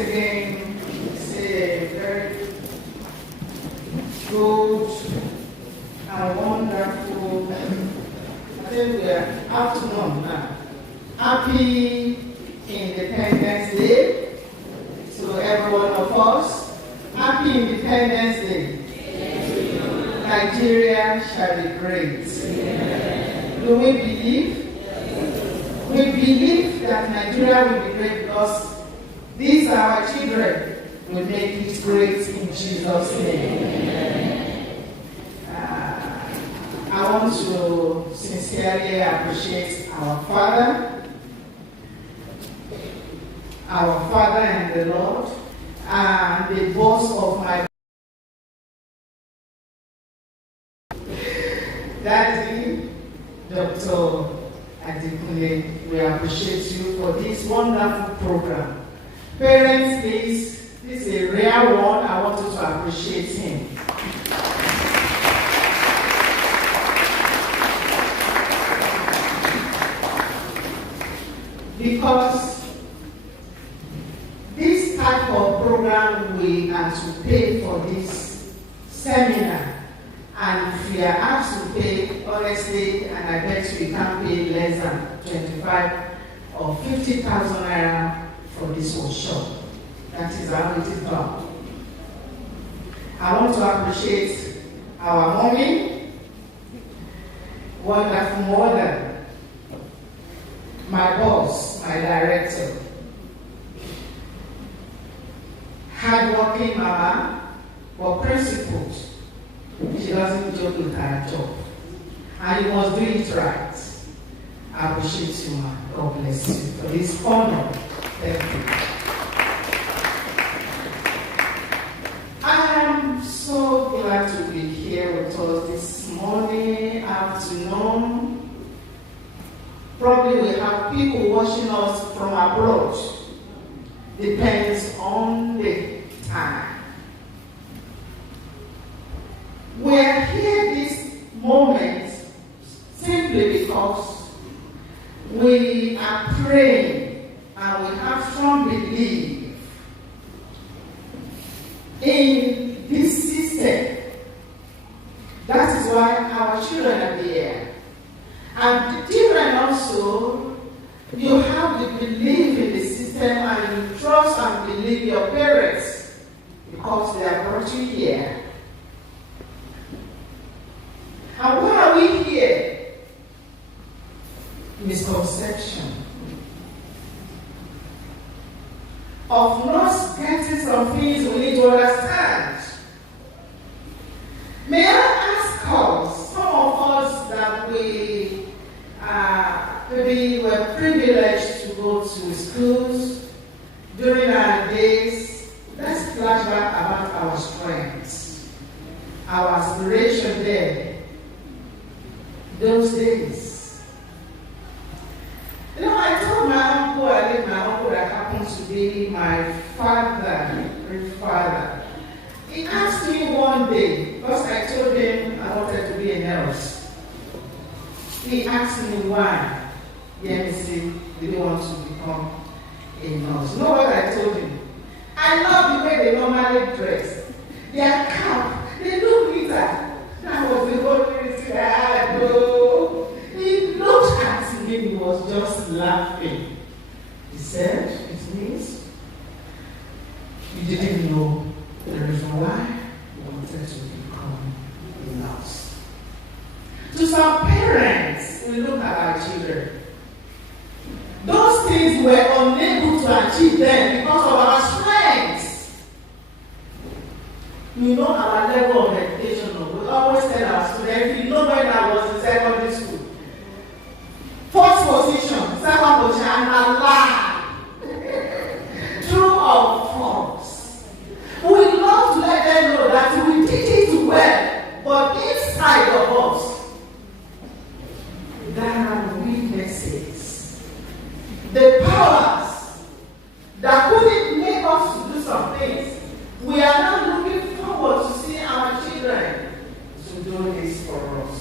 again, it's a very good and wonderful, I think we are afternoon now. Happy Independence Day to every one of us. Happy Independence Day. Nigeria shall be great. Do we believe? We believe that Nigeria will be great because these are our children. We make it great in Jesus' name. I want to sincerely appreciate our Father and the Lord, and the boss of my Daddy, Dr. Adikune. We appreciate you for this wonderful program. Parents, please, this is a rare one. I want you to appreciate him. Because this type of program we are to pay for this seminar, and if we are asked to pay, honestly, and I bet we can't pay less than 25 or 50,000 naira for this workshop. That is how it is done. I want to appreciate our mommy, wonderful mother, my boss, my director, hardworking mama, but principled. She doesn't joke with her job. And you must do it right. I appreciate you, man. God bless you for this honor. Thank you. I am so glad to be here with us this morning, afternoon. Probably we have people watching us from abroad. Depends on the time. We are here this moment simply because we are praying and we have strong belief in this system. That is why our children are here. And the children also, you have the belief in the system and you trust and believe your parents because they have brought you here. And why are we here? Misconception of not getting some things we need to understand. May I ask us, some of us that we maybe were privileged to go to schools during our days, let's flashback about our strengths, our aspiration there. Those days. You know, I told my uncle that happens to be my grandfather. He asked me one day, because I told him I wanted to be a nurse. He asked me why. Yes, he didn't want to become a nurse. You know what I told him? I love the way they normally dress. Their cap, they look neater. That was the only reason I had. He looked at me, he was just laughing. He said, it means you didn't know the reason why you wanted to become a nurse. To some parents, we look at our children. Those things were unable to achieve them because of our strengths. You know our level of education. We always tell our students, you know when I was in secondary school, first position, second position, and a lie. True or false? We love to let them know that we did it well, but inside of us, there are weaknesses. The powers that couldn't make us to do some things, we are now looking forward to see our children to do this for us.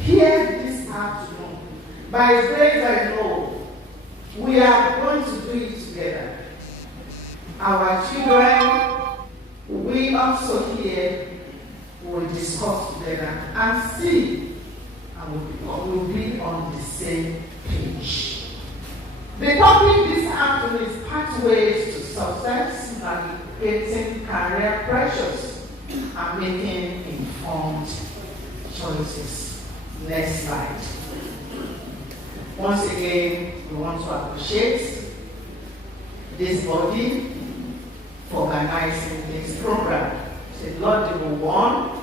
Here this afternoon, by His grace I know, we are going to do it together. our children, we also here will discuss together and see, and we'll be on the same page. The topic this afternoon is pathways to success, navigating career pressures, and making informed choices. Next slide. Once again, we want to appreciate this body for organizing this program. It's a laudable one.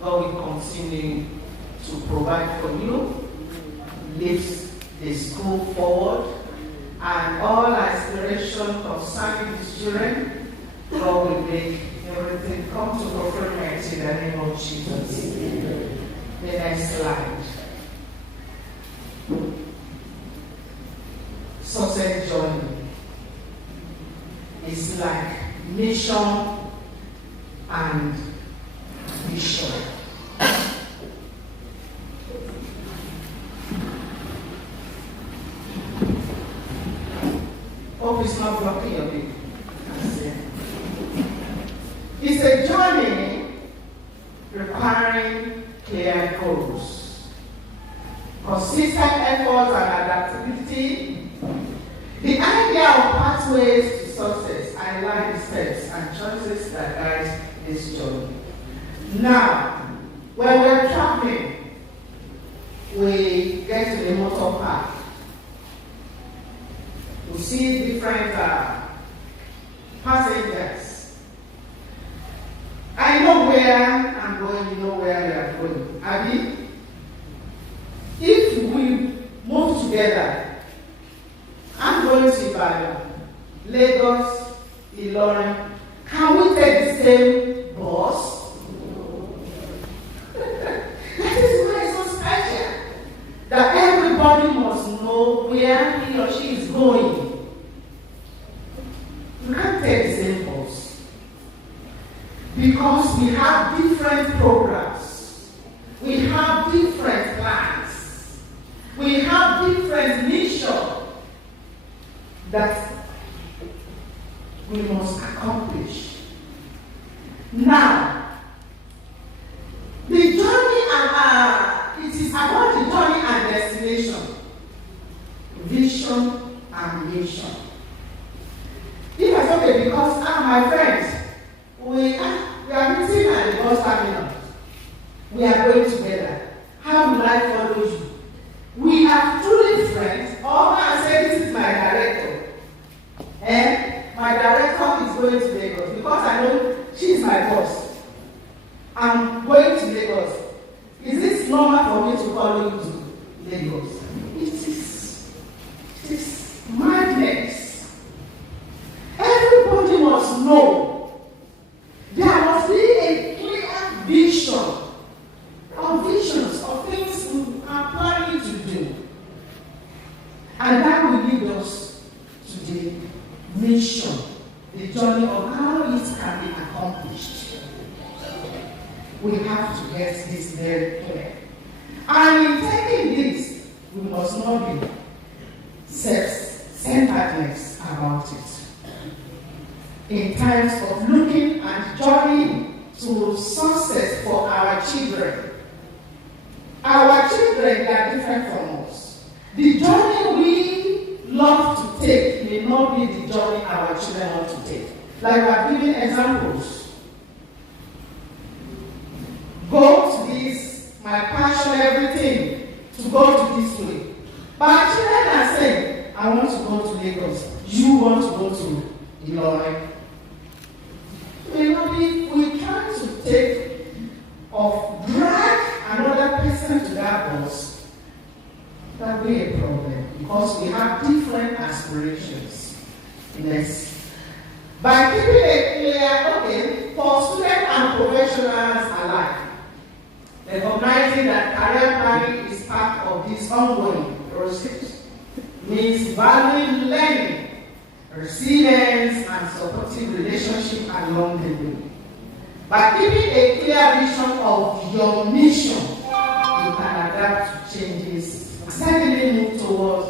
God will continue to provide for you, lift the school forward, and all aspiration concerning the children, God will make everything come to fulfillment in the name of Jesus. The next slide. Success journey is like mission and vision. Hope it's not blocking your big. It's a journey requiring clear goals, consistent efforts and adaptability. The idea of pathways to success outline the steps and choices that guide this journey. Now, when we're traveling, we get to the motor park. We see different passengers. I know where I'm going, you know where you are going. Abby, if we move together, I'm going to Ibadan, Lagos, Ilorin. Can we take the same bus? That is why it's so special. That everybody must know where he or she is going. We can't take the same bus. Because we have different programs. We have different plans. We have different missions that we must accomplish. Now, the journey it is about the journey and destination, vision and mission. If I say, because my friends, we are meeting at the bus terminal, we are going together. How will I follow you? We are truly friends. Or I say, this is my director. And my director is going to Lagos because I know she is my boss. I'm going to Lagos. Is this normal for me to follow you to Lagos? It is madness. Everybody must know. There must be a clear vision of visions of things we are planning to do. And that will lead us to the mission, the journey of how it can be accomplished. We have to get this very clear. And in taking this, we must not be self-centeredness about it. In times of looking and journeying to success for our children, they are different from us. The journey we love to take may not be the journey our children want to take. Like we are giving examples. Go to this, my passion, everything, to go to this way. But our children are saying, I want to go to Lagos. You want to go to Ilorin. We try to take or drag another person to that bus. That will be a problem because we have different aspirations. Yes. By keeping it clear, for students and professionals alike, recognizing that career planning is part of this ongoing process means valuing learning, resilience, and supportive relationship along the way. By keeping a clear vision of your mission, you can adapt to changes, steadily move towards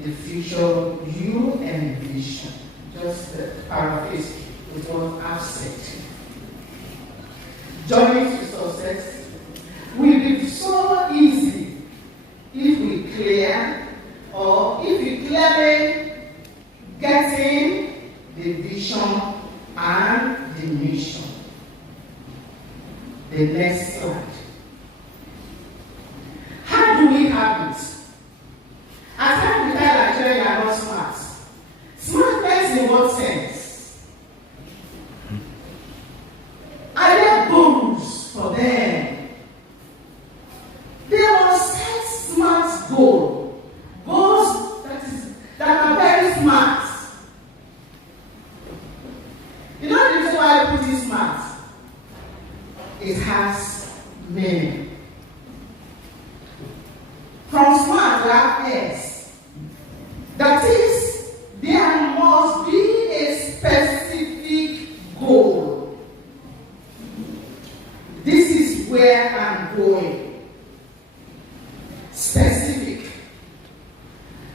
the future you envision. just paraphrase with what I've said. Journey to success will be so easy if we clear or if we clearly getting the vision and the mission. The next slide. How do we have it? At times we tell our children you are not smart. Smartness in what sense? Are there goals for them? They must set smart goals. Goals that are very smart. You know the reason why I put it smart? It has meaning. From smart we have S. That is, there must be a specific goal. This is where I'm going. Specific.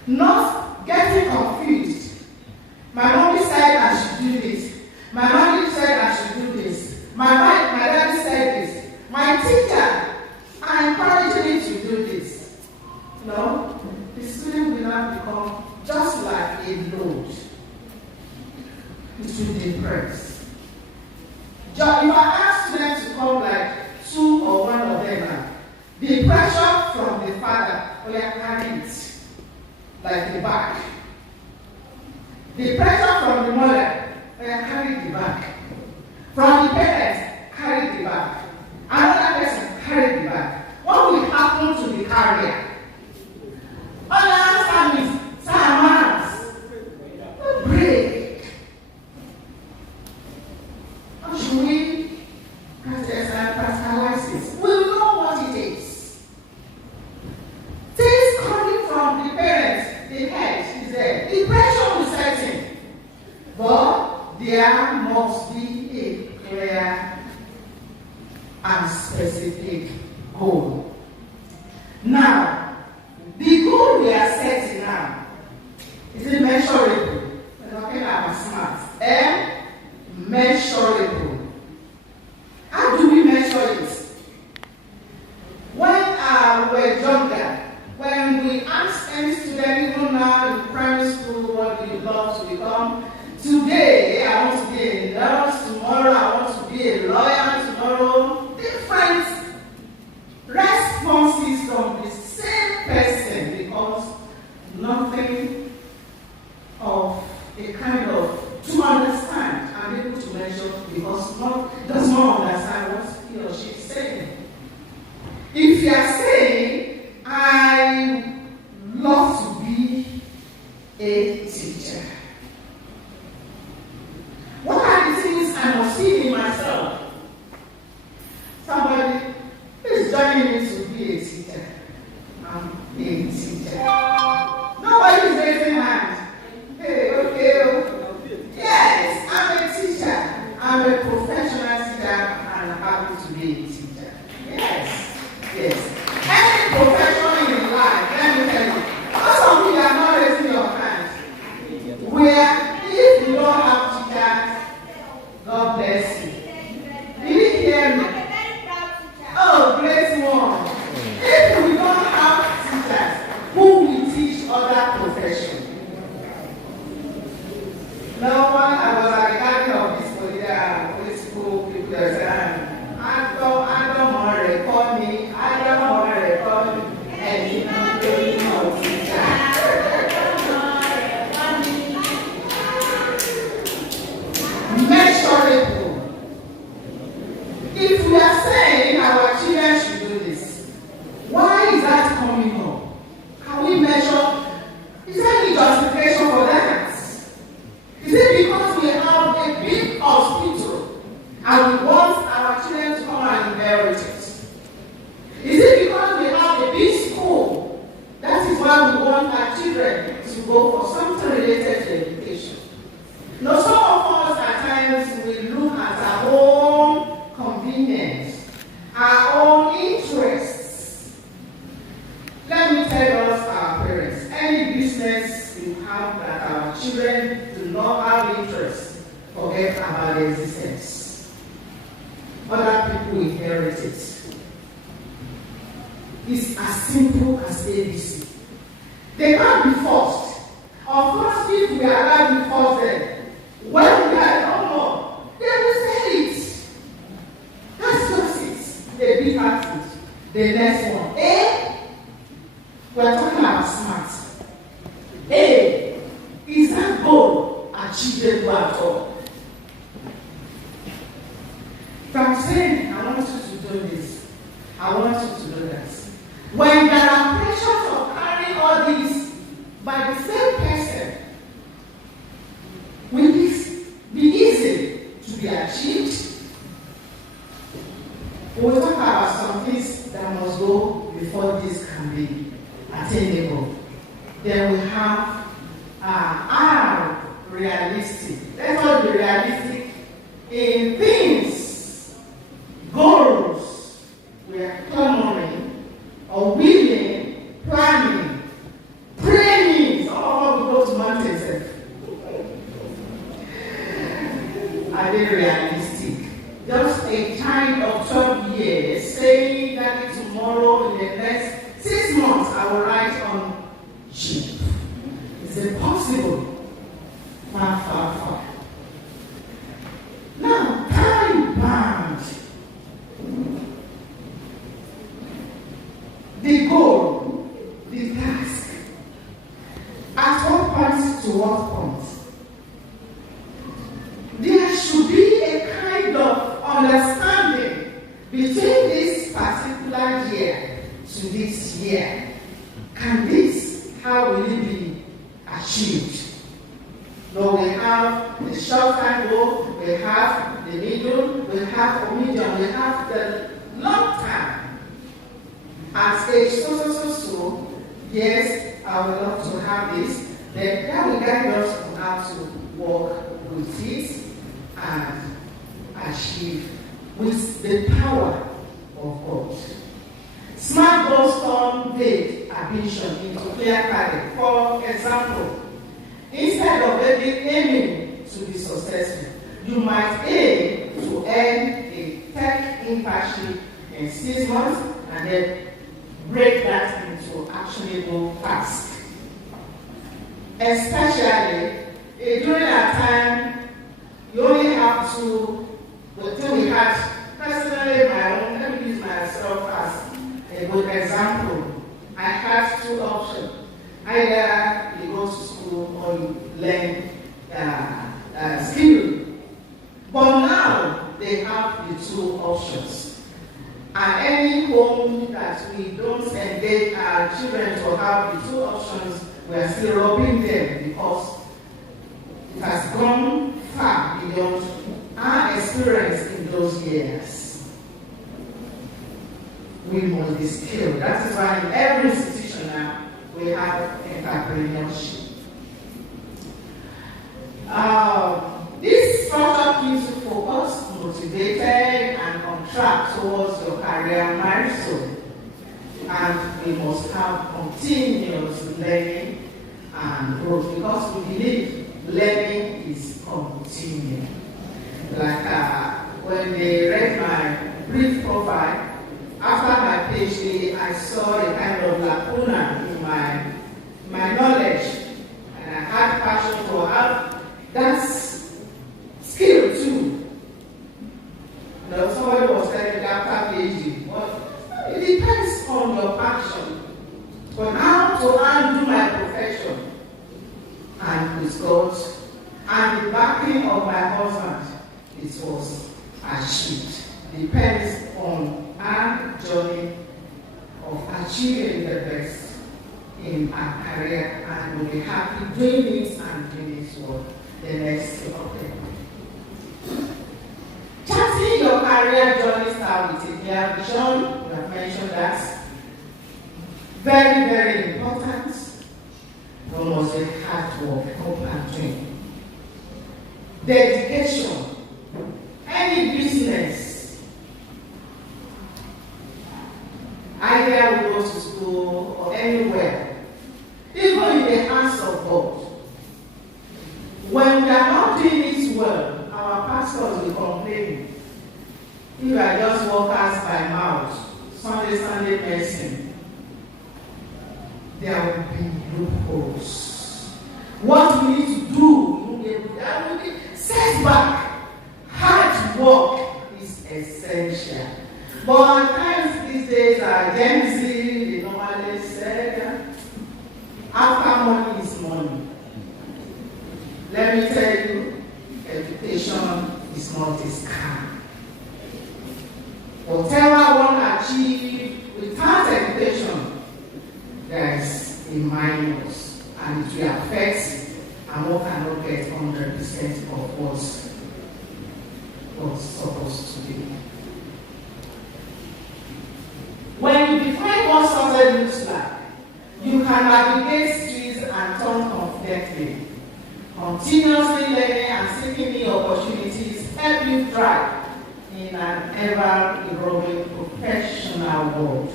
Not getting confused. My mommy said I should do this. My mommy said I should do this. My daddy said this. My teacher encouraged me to do this. No, the student will not become just like a load. It will depress. If I ask students to come like two or one of them now, the pressure from the father will carry it like the bag. The pressure from the mother will carry the bag. From the parents, carry the bag. Another person carry the bag. What will happen to the carrier? Other families, some break. How should we personalize this? We know what it is. Things coming from the parents, the head is there. The pressure is setting. But there must be a clear and specific goal. Now, the goal we are setting now, is it measurable? We're talking about smart. Measurable. How do we measure it? When we were younger, when we asked any student, even now in primary school, what do you love to become? Today, I want to be a nurse. Tomorrow, I want to be a lawyer. Tomorrow, different responses from the same person, because nothing of a kind of to understand and able to measure, because does not understand what he or she is saying. If you are saying, I love to be a teacher, what are the things I must see in myself? Somebody is joining me to be a teacher. I'm a teacher. Nobody is raising hand. Hey, okay. Yes, I'm a teacher. I'm a professional teacher and I'm happy to be a teacher. Yes. Any profession in life, let me tell you, most of you are not raising your hand. Where if you don't have teachers, God bless you. Did you hear me? Oh, great one. If we don't have teachers who will teach other professions. No one, I was at the gathering of this political people that said, I don't want to record me, and you don't really know teacher. Measurable. If we are saying our children should do this, why is that coming up? Can we measure? Is there any justification for that? Is it because we have a big hospital and we want our children to come and inherit it? Is it because we have a big school? That is why we want our children to go for something related to education. Now, some of us at times we look at our own convenience, our own interests. Let me tell us, our parents, any business you have that our children do not have interest, forget about the existence. Other people inherit it. It's as simple as ABC. They can't be forced. Of course, if we are allowed to force them, when we are no more, they will say it. That's just it. The big attitude. The next one. We're talking about smart. Is that goal achievable at all? If I'm saying, I want you to do this, I want you to do that. When there are pressures of carrying all this by the same person, will this be easy to be achieved? We'll talk about some things that must go before this can be attainable. Then we have realistic. Let's not be realistic in things, goals we are clamoring or willing, planning, praying. Some of us will go to mountains. Are they realistic? Just a child of 12 years saying that tomorrow, in the next 6 months, I will ride on Jeep. It's impossible. Far, far, far. Now, time bound. The goal, the task. At what point to what point? There should be a kind of understanding between this particular year to this year. Can this, how will it be achieved? No, we have the short time goal, we have the middle, we have a medium, we have the long term. At stage so, yes, I would love to have this. Then that will guide us on how to work with it and achieve with the power of God. Smart goals turn vague ambition into clear clarity. For example, instead of aiming to be successful, you might aim to earn a tech internship in 6 months and then break that into actionable tasks. Especially during that time, you only have to, until we had personally my own, let me use myself as a good example. I had 2 options. Either you go to school or you learn skill. But now they have the 2 options. And any home that we don't engage our children to have the 2 options, we are still robbing them because it has gone far beyond our experience in those years. We must be skilled. That is why in every institution now we have entrepreneurship. This structure keeps you focused, motivated, and on track towards your career milestone. And we must have continuous learning and growth because we believe learning is continuing. Like when they read my brief profile, after my PhD, I saw a kind of lacuna in my knowledge, and I had passion to have that skill too. You know, somebody was telling me after PhD, well, it depends on your passion. But now to undo my profession, and with God, and the backing of my husband, it was achieved. Depends on our journey of achieving the best in our career, and we'll be happy doing it and doing it for the next okay. Charting your career journey start with a clear vision. We have mentioned that. Very, very important. We must be hard work, hope and dream. Dedication. Any business, either we go to school or anywhere, even in the hands of God, When we are not doing it well, our pastors will complain. If you are just workers by mouth, Sunday medicine, there will be loopholes. What we need to do, there will be setback. Hard work is essential. But at times these days, Gen Z, they normally say, after money is money. Let me tell you, education is not a scam. Whatever one achieves without education, there is a minus, and it will affect, and one cannot get 100% of what's supposed to be. When you define what success looks like, you can navigate streets and turn confidently. Continuously learning and seeking new opportunities help you thrive in an ever-evolving professional world.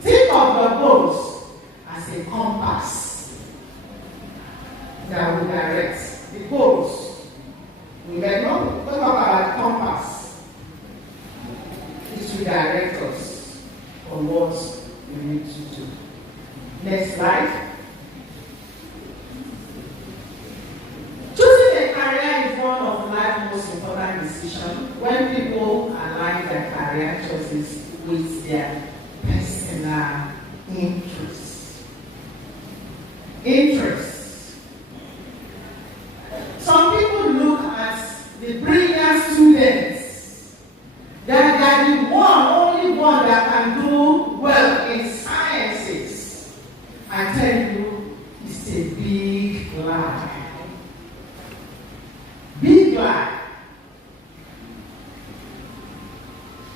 Think of your goals as a compass that will direct the goals. We may not talk about the compass. It will direct us on what we need to do. Next slide. Choosing a career is one of life's most important decisions when people align their career choices with their personal interests. Some people look at the brilliant students that are the only one that can do well in sciences. I tell you, it's a big lie. Big lie.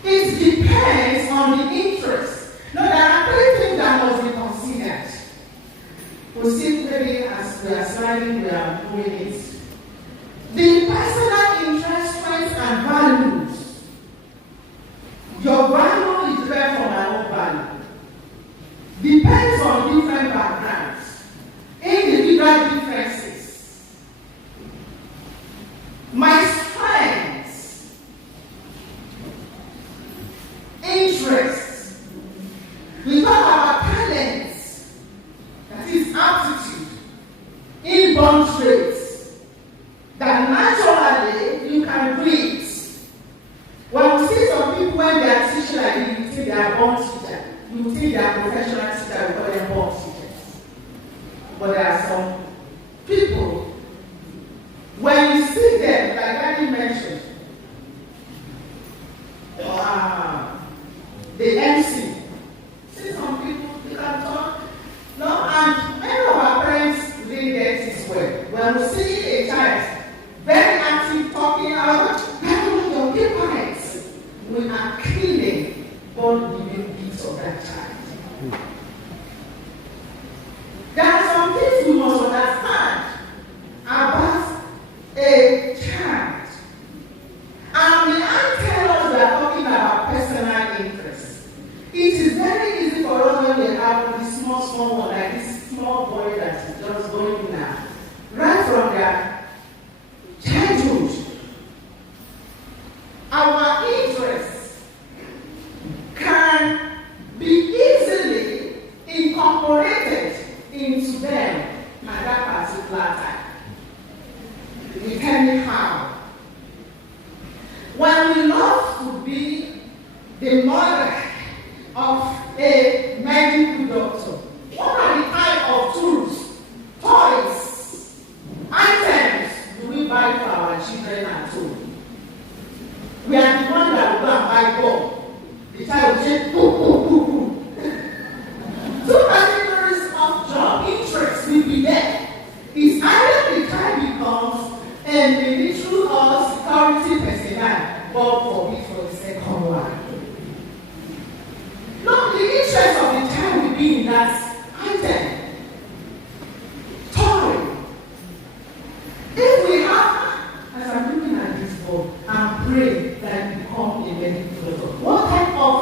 It depends on the interest. No, there are three things that must be considered. Proceeding as we are sliding, we are doing it. The personal interest, strengths, and values. Your value is different from my own value. Depends on different backgrounds, individual differences. My strengths, interests. We talk about talents, that is aptitude, inborn traits, that naturally you can do it. When we see some people when they are teaching like this, you think they are born teachers. You think they are professional teachers, we call them born teachers. But there are some people, when you see them, like Daddy mentioned, the MC, see some people, they can talk. No, and many of our parents didn't get this well. When we see a child very active talking out, your parents, we are killing God giving gifts of that child. There are some things we must understand about a child. And we are telling us we are talking about personal interests. It is very easy for us when we have this small one, like this small boy that is just going now, right from their childhood. Our interests can be easily incorporated into them at that particular time. Depending how. When we love to be the mother of a medical doctor, what are the type of tools, toys, items do we buy for our children at home? We are the one that will go and buy ball. The child will say, poo, poo, poo, poo. Two categories of job interest will be there. It's either the child becomes a military or security personnel, God forbid for the second one. No, the interest of the child will be in that item. Toy. If we have, as I'm looking at this board, and pray that you become a medical doctor. What type of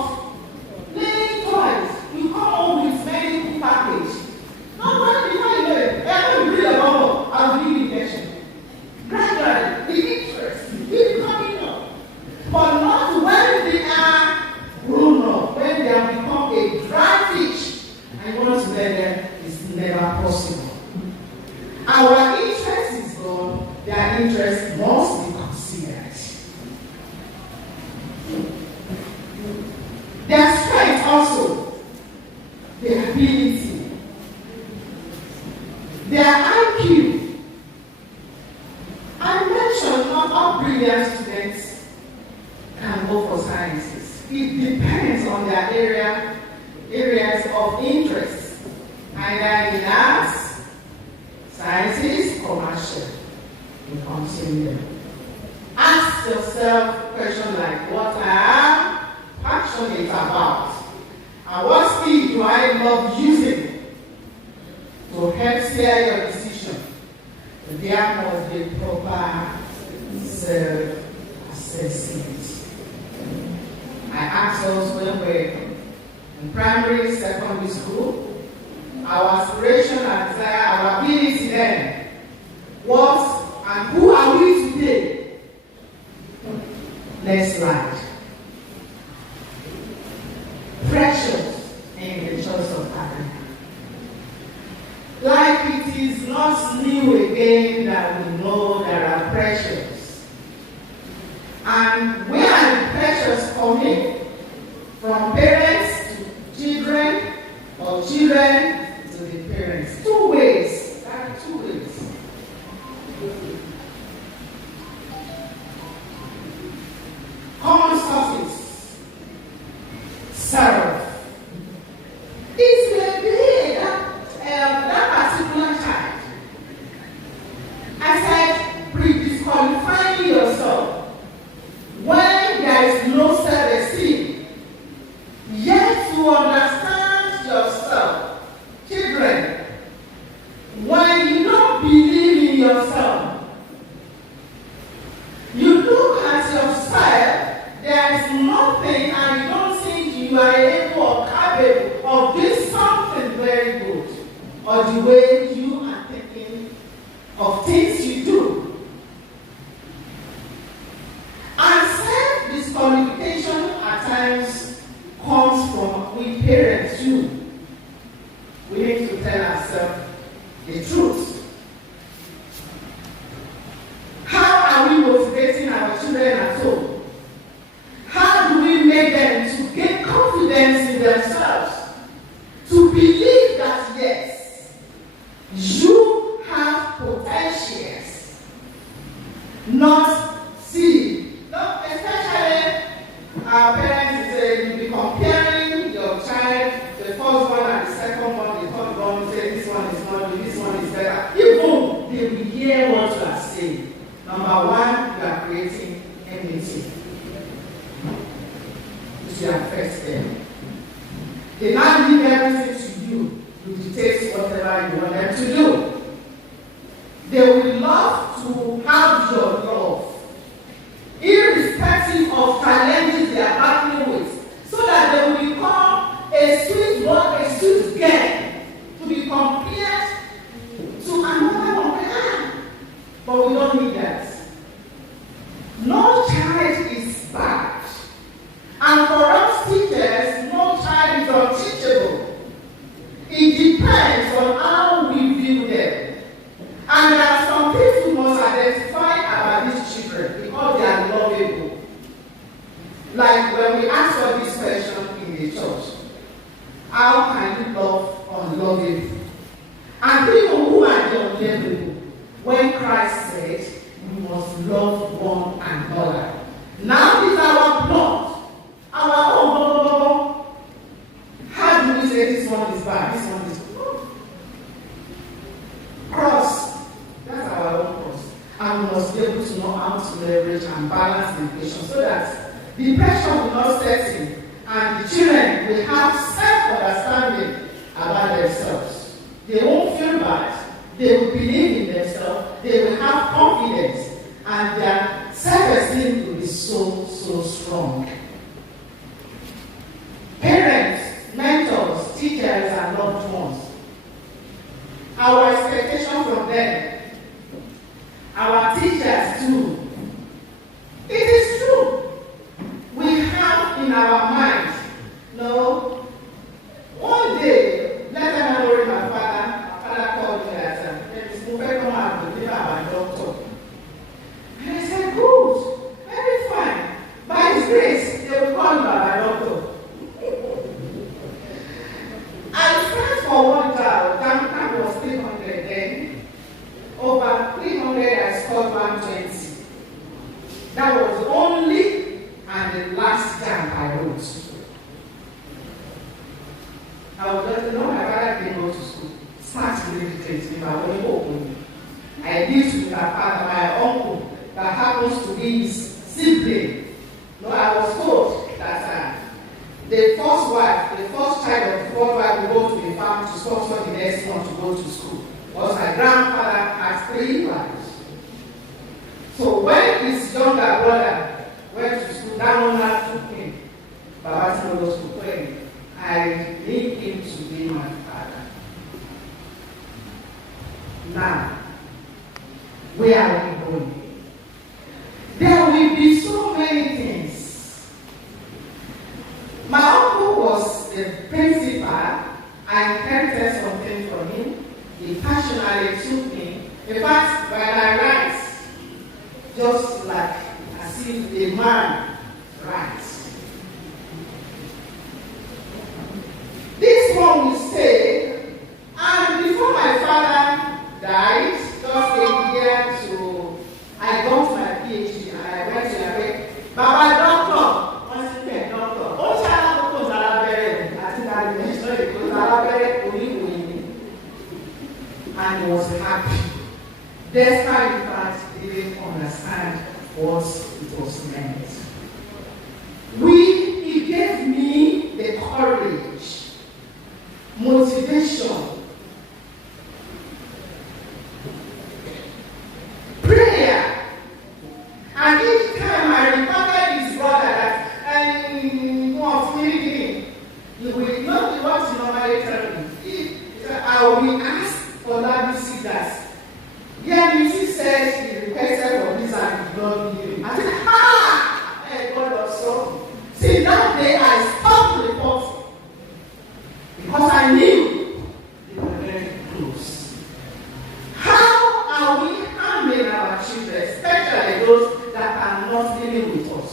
playing toys? You come home with medical package. Not one before you know it. I will read a bubble. I will give you injection. possible. Our interest is gone, their interest must be considered. Their strength also, their ability, their IQ. I mentioned not all brilliant students can go for sciences. It depends on their areas of interest, either in arts, sciences, commercial. You continue. Ask yourself questions like, what I am passionate about, and what skill do I love using to help steer your decision? There must be proper self-assessment. I asked us when we were in primary, secondary school, our aspiration and desire, our ability then was, and who are we today? Next slide. Precious in the choice of Africa. Like it is not new again that we know there are pressures. And where are the pressures coming? From parents to children, or children to the parents. Two ways. There are two ways. Common sources. Serve. It may be that particular child. I said, pre-disqualifying yourself when there is no self-esteem, yet to understand yourself. Children, when you don't believe in yourself, you look at yourself, there is nothing, and you don't think you are able or capable of doing something very good, or the way you are thinking of things you do. And self-disqualification at times comes from we parents too. We need to tell ourselves the truth. How are we motivating our children at home? How do we make them to gain confidence in themselves? To believe that yes, you have potentials. Not see. Not especially our parents say you be comparing your child, the first one and the second one, the third one, say this one is not good, this one is better. Even they will hear what you are saying. Number one, you are creating enmity. You should affect them. They now leave everything to you. You dictate whatever you want them to do. They will love to have your love, irrespective of challenges they are battling with, so that they will become a sweet boy, a sweet girl, to be compared to another one. But we don't need that. No child is bad. And for us teachers, no child is unteachable. It depends on how we view them. And there are some things we must identify about these children because they are lovable. Like when we ask for this question in the church, how can you love unlovable? And people who are the unlovable, when Christ said, we must love one another. Now is our blood, our own. How do we say this one is bad, this one is good? Cross. That's our own cross. And we must be able to know how to leverage and balance the equation so that the pressure will not set in and the children will have self-understanding about themselves. They won't feel bad. They will believe in themselves. They will have confidence. And their self-esteem will be so strong. Parents, mentors, teachers, and loved ones. Our expectation from them, our teachers too. It is true. We have in our mind, no, one day, let them know my father for one child, that was 300 then. Over 300, I scored 120. That was only and the last jam I wrote. I was just, my father didn't go to school. Start really tracing me, I went home. I lived with my uncle that happens to be his sibling. No, I was told that the first wife, the first child of the fourth wife will go to the farm to sponsor the next one to go to school. Because my grandfather had 3 wives. So when his younger brother went to school, that one took me. Baba told us to pray. I need him to be my father. Now, where are we going? There will be so many things. My uncle was the principal. I inherited something from him. He passionately took me. In fact, when I write, just like as if a man writes. This one will say, and before my father died, just a year to, I got my PhD and I went to America. Baba doctor, once again doctor. Oh, child, go to Alabere. I think I mentioned it. Go to Alabere, and he was happy. Despite the fact he didn't understand what it was meant. He gave me the courage, motivation, prayer, and each time I reminded his brother that you will not be what you normally tell me. I will ask for that visitors. Yeah, Mrs. said he requested for this and he did not give him. I said, hey, God of sorrow. See, that day I stopped reporting because I knew they were very close. How are we handling our children, especially those that are not living with us?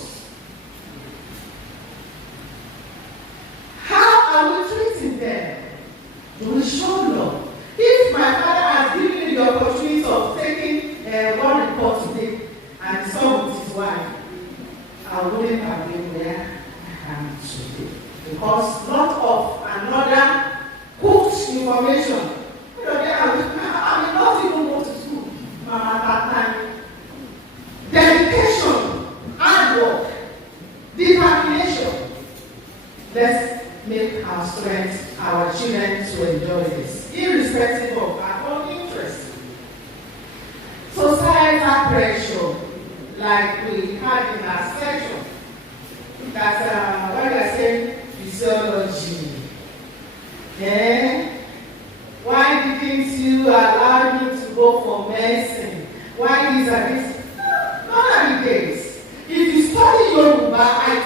How are we treating them? Do we show love? If my father has given me the opportunity of taking one report today and saw with his wife, I wouldn't have been where I am today. Because not of another cooked information. I will not even go to school. Mama, that time. Dedication, hard work, determination. Let's make our strength, our children to enjoy this, irrespective of our own interest. Societal pressure, like we had in our section, that when I say physiology, why didn't you allow me to go for medicine? Why these are this? None of the days. If you study Yoruba, I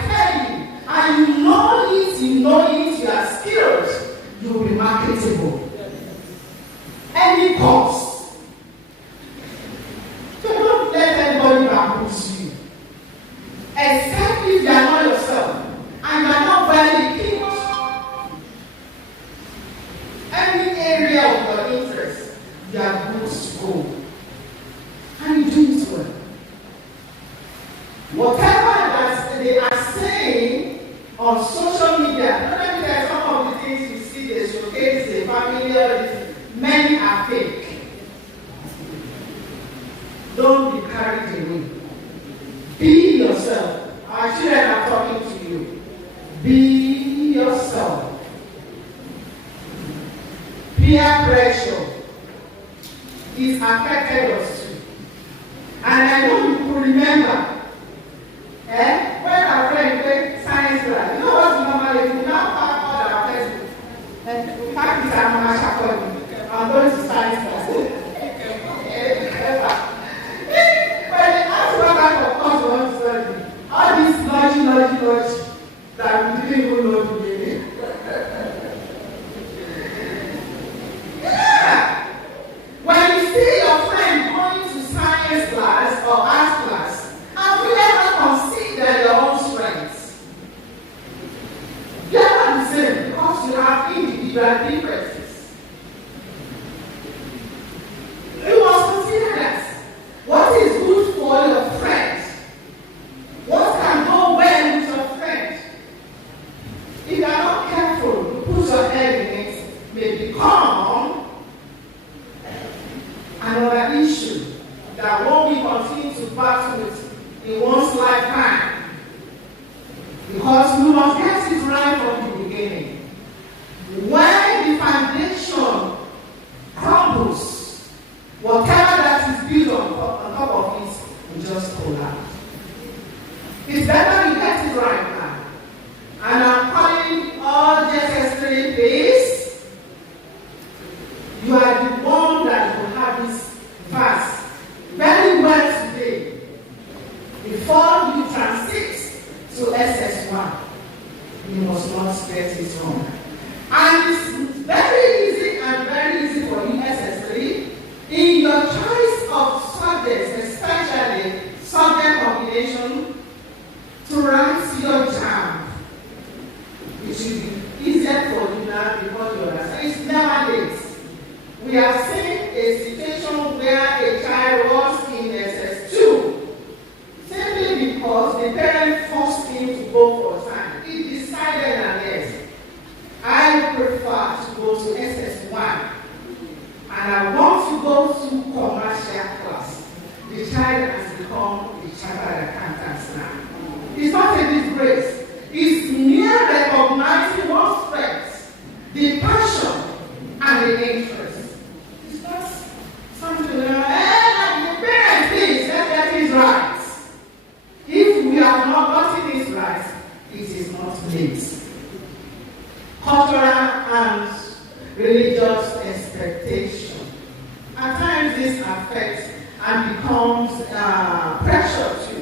tell you, and you know it, you are skilled, you will be marketable. Any course. So don't let anybody bamboozle you. Except if you are not yourself and you are not well equipped. Any area of your interest, you are good to go. And you do it well. Whatever that they are saying on social media, let me tell you some of the things you see, they showcase the family, many are fake. Don't be carried away. Be yourself. Our children are talking to you. Be yourself. Peer pressure is affected us too. And I know you could remember when our friend went science class, you know what we normally do? We now pack all our textbooks. And we pack this and I'm going to science class. When they ask what type of course you want to study, all this logic that we didn't even know the meaning. Yeah! When you see your friend going to science class or art class, have you ever considered your own strengths? You are not the same because you have individual differences. become another issue that one will continue to battle with in one's lifetime. Because we must get it right from the beginning. When the foundation crumbles, whatever that is built on top of it will just collapse. It's better you get it right now. And I'm calling all JS3 base. You are the one that will have this verse very well today before you transit to SS1. You must not get it wrong. And it's very easy and very easy for you, SS3, in your choice of subjects, especially subject combination, to write your jam. It should be easier for you now because you understand. It's never late. We have seen a situation where a child was in SS2 simply because the parent forced him to go for science. He decided that yes, I prefer to go to SS1 and I want to go to commercial class. The child has become a chartered accountant now. It's not a disgrace. It's mere recognizing one's strengths, the passion, and the interest. It's not something like the parents think that is right. If we have not gotten this right, it is not late. Cultural and religious expectation. At times this affects and becomes pressure too.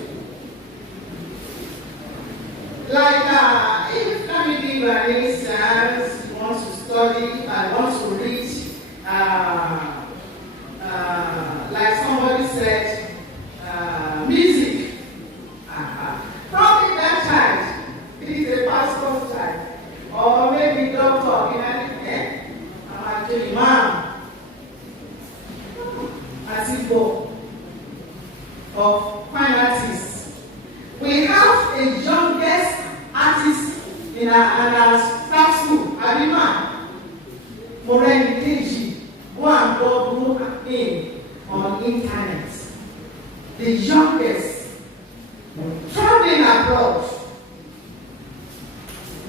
Like if let me give an instance, you want to study, want to read, like somebody said, music. Probably that child, it is a pastor's child, or maybe doctor, you know, I'm actually imam, as it go, of fine artists. We have a youngest artist in our staff school, Abima, Moreni Keji, go and go in on internet. The youngest, traveling abroad,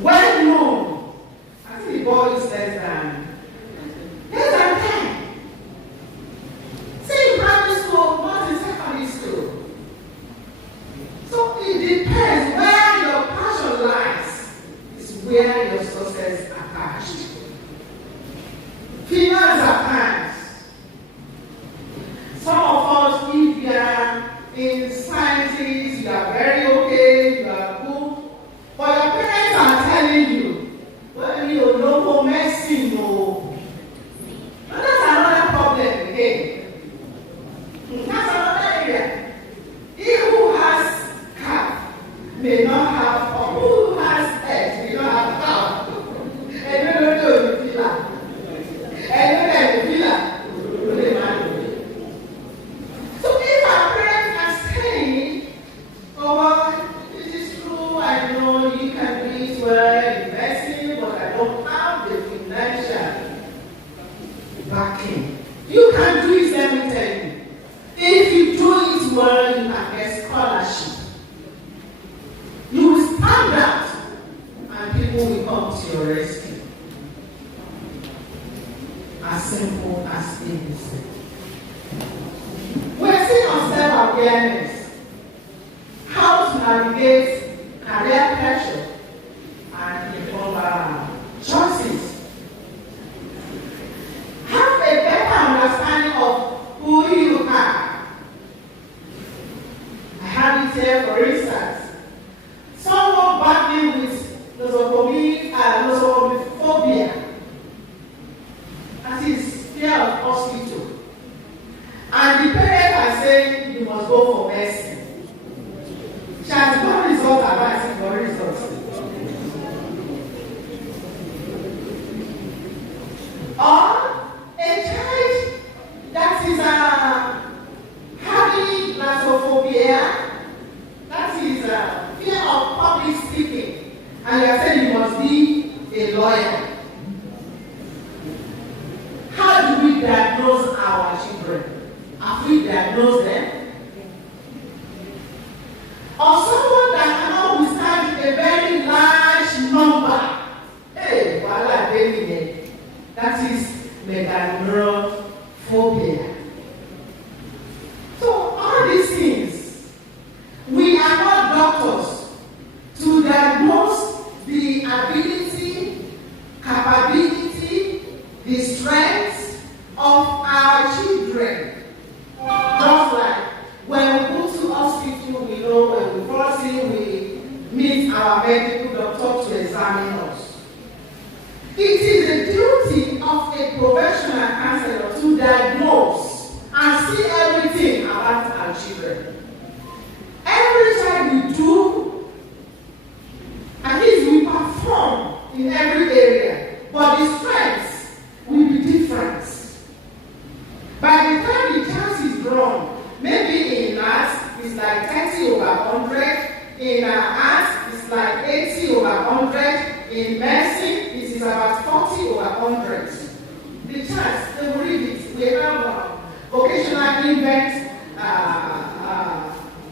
well known. I think the boy is less than 10. Say in primary school, not in secondary school. So it depends where your passion lies, is where your success is attached. Females are parents. Some of us, if you are in sciences, you are very okay, you are good, but your parents are telling you, well, you don't go messing, no. And that's another problem again. That's another area. He who has calf may not have, or who has eggs may not have calf. And you don't know the pillar. And you know the pillar. So if our parents are saying, oh, well, it is true, I know you can do it well, investing, but I don't have the financial backing. You can do it, let me tell you. If you do it well, you can get scholarship. You will stand out, and people will come to your rescue. As simple as it is. We're seeing on self-awareness, how to navigate career pressure and inform choices. Have a better understanding of who you are. I have it here, for instance. Someone battling with nosophobia, that is fear of hospital. And the parents are saying you must go for medicine. She has got result advising for results. Or a child that is having nosophobia, that is fear of public speaking, and you are saying you must be a lawyer. we diagnose our children? Have we diagnosed them? Or someone that cannot withstand a very large number? Hey, voila, baby. That is megalophobia. So all these things, we are not doctors to diagnose the ability, capability, the strengths of our children. Just like when we go to hospital, we know when we first see, we meet our medical doctor to examine us. It is the duty of a professional counselor to diagnose and see everything about our children. Every time we do, at least we perform in every area, but the strengths will be different. By the time the child is grown, maybe in maths it's like 30/100, in arts it's like 80/100, in medicine it is about 40/100. The child, they will read it. We have vocational events,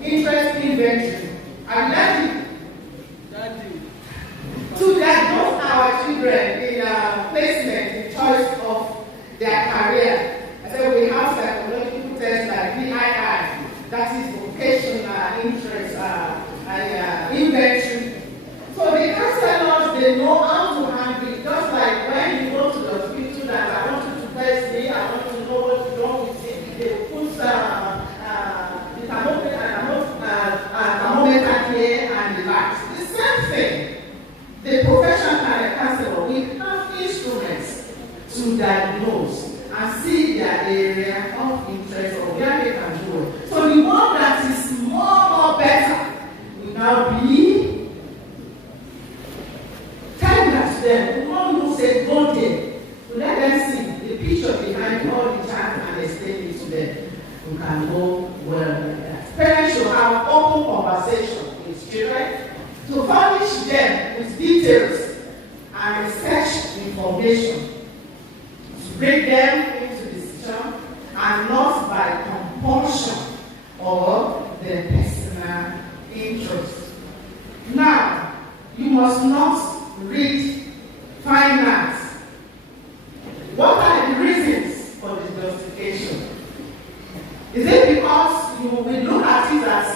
interest inventory. I love it. To diagnose our children in placement, in choice of their career. I said we have psychological tests like VII, that is vocational interest, inventory. So the counselors, they know how to handle it. Just like when you go to the hospital that I want you to test me, I want to know what's wrong with it. They put the thermometer here and the lights. The same thing. The professional counselor will have instruments to diagnose and see their area of interest or where they can go. So the one that is more better will now be telling that to them. The one who said go there, to let them see the picture behind all the child and explain it to them. You can go well like that. Parents should have open conversation with children to furnish them with details and research information. Bring them into decision and not by compulsion or their personal interest. Now, you must not read finance. What are the reasons for the justification? Is it because you will look at it as,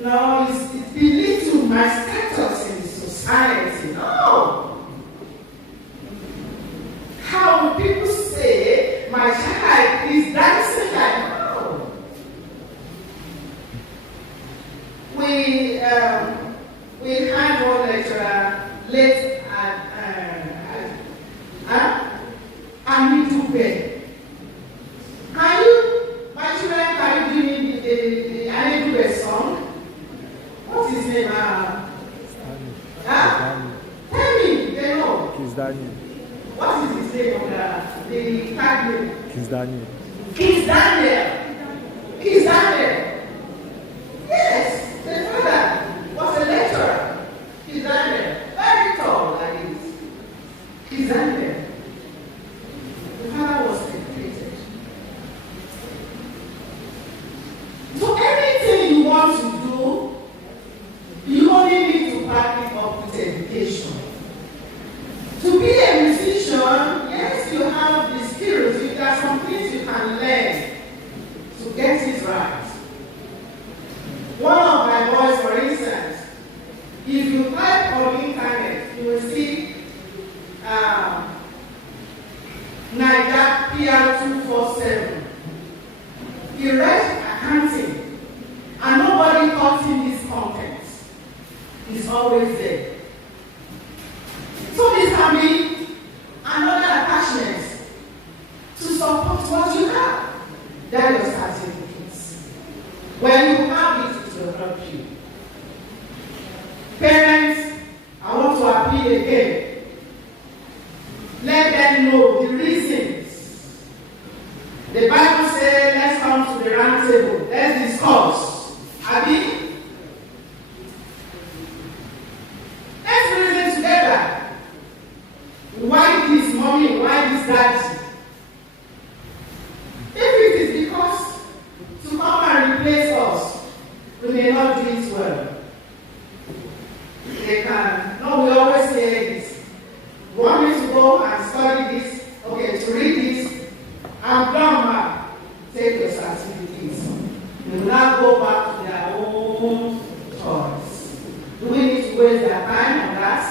no, it belittle my status in society? No. How will people say my child is dancing like no? We had one lecturer late and we do bed. Can you, my children, can you give me the Annie song? What's his name? Tell me, they know. Kiss Daniel. What is his name on the card name? Kiss Daniel. Kiss Daniel. Kiss Daniel. Yes, the father was a lecturer. Kiss Daniel. Very tall like this. Kiss Daniel. The father was educated. So anything you want to do, you only need to back it up with education. To be a musician, yes, you have the skills. There are some things you can learn to get it right. One of my boys, for instance, if you type on the internet, you will see Niger PR247. He read accounting, and nobody taught him his content. It's always there. So this can be another attachment to support what you have. That is your certificates. When you have it, it will help you. Parents, I want to appeal again. Let them know the reasons. The Bible says, let's come to the round table. Let's discuss. Abi? Let's reason together. Why this mommy? Why this daddy? I'm grandma, take your certificates. They will now go back to their own choice. Do we need to waste their time on that?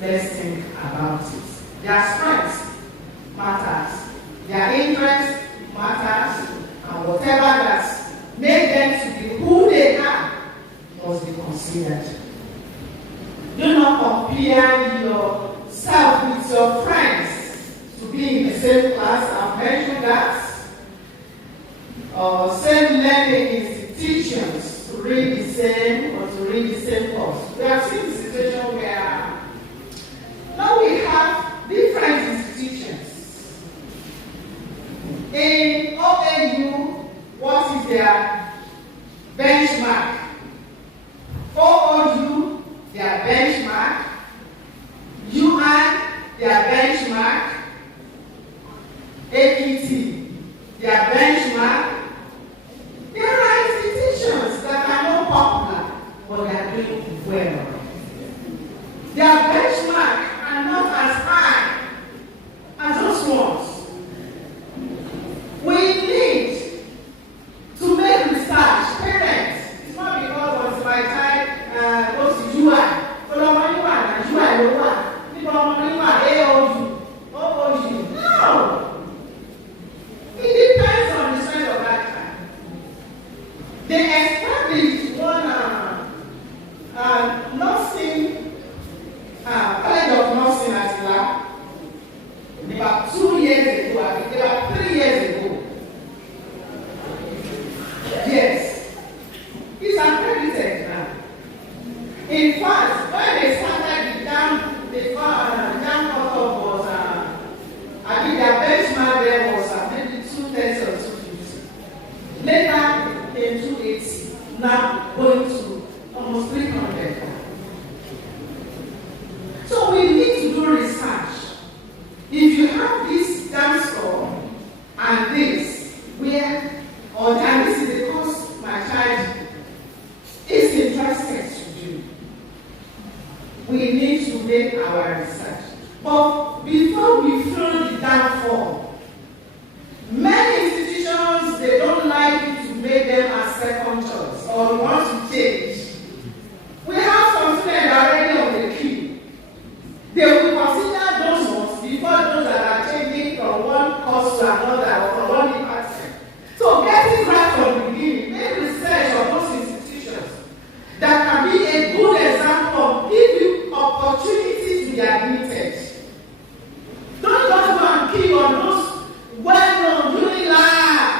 Let's think about it. Their strengths matters. Their interest matters. And whatever that makes them to be who they are must be considered. Do not compare yourself with your friends to be in the same class. I've mentioned that. Or same learning institutions to read the same or to read the same course. We have seen the situation where now we have different institutions. In OAU, what is their benchmark? OOU, their benchmark. UI, their benchmark. APT, their benchmark. There are institutions that are not popular, but they are doing well. Their benchmark are not as high as those ones. We need to make research. Parents, it's not because once my child goes to UI, no. It depends on the strength of that child. They established one nursing college of nursing at Egba about 2 years ago, I think about 3 years ago. Yes, it's accredited now. In fact, when they started the jam cutoff was, I think their benchmark there was maybe 230 or 250. Later, it came 280. Now going to almost 300. So we need to do research. If you have this jam score and this, and this is the course my child is interested to do, we need to make our research. But before we throw the downfall, many institutions, they don't like you to make them as second choice or want to change. We have some students already on the queue. They will consider those ones before those that are changing from one course to another or from one department. So getting right from the beginning, make research on those institutions that can be a good example of give you opportunity to be admitted. Don't just go and kill on those well-known Unilab.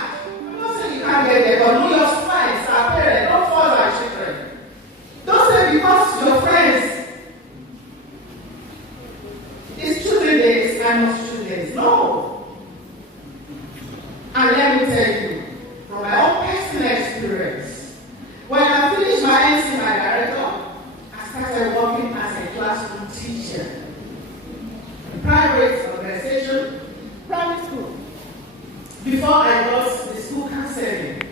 I'm not saying you can't get there, but know your strengths as parents. Don't follow our children. Don't say because your friends is children days, I must children. No. And let me tell you, from my own personal experience, when I finished my NC, my director, I started working as a classroom teacher. Private organization, private school. Before I got the school counseling.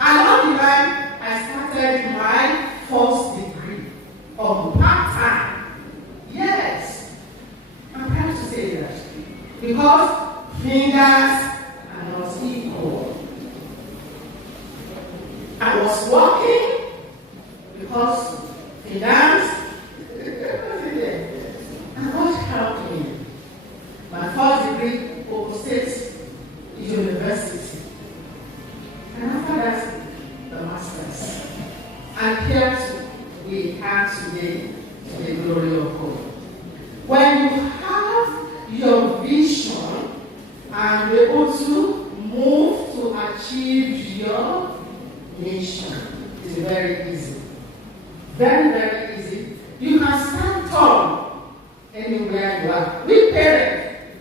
And on the line, I started my first degree of part-time. Yes. I'm proud to say that. Because fingers are not equal. I was working because finance, and God helped me. My first degree, Open State University. And after that, the master's. And here we are today to the glory of God. When you have your vision and you're able to move to achieve your mission, it's very easy. Very, very easy. You can stand tall anywhere you are. We parents,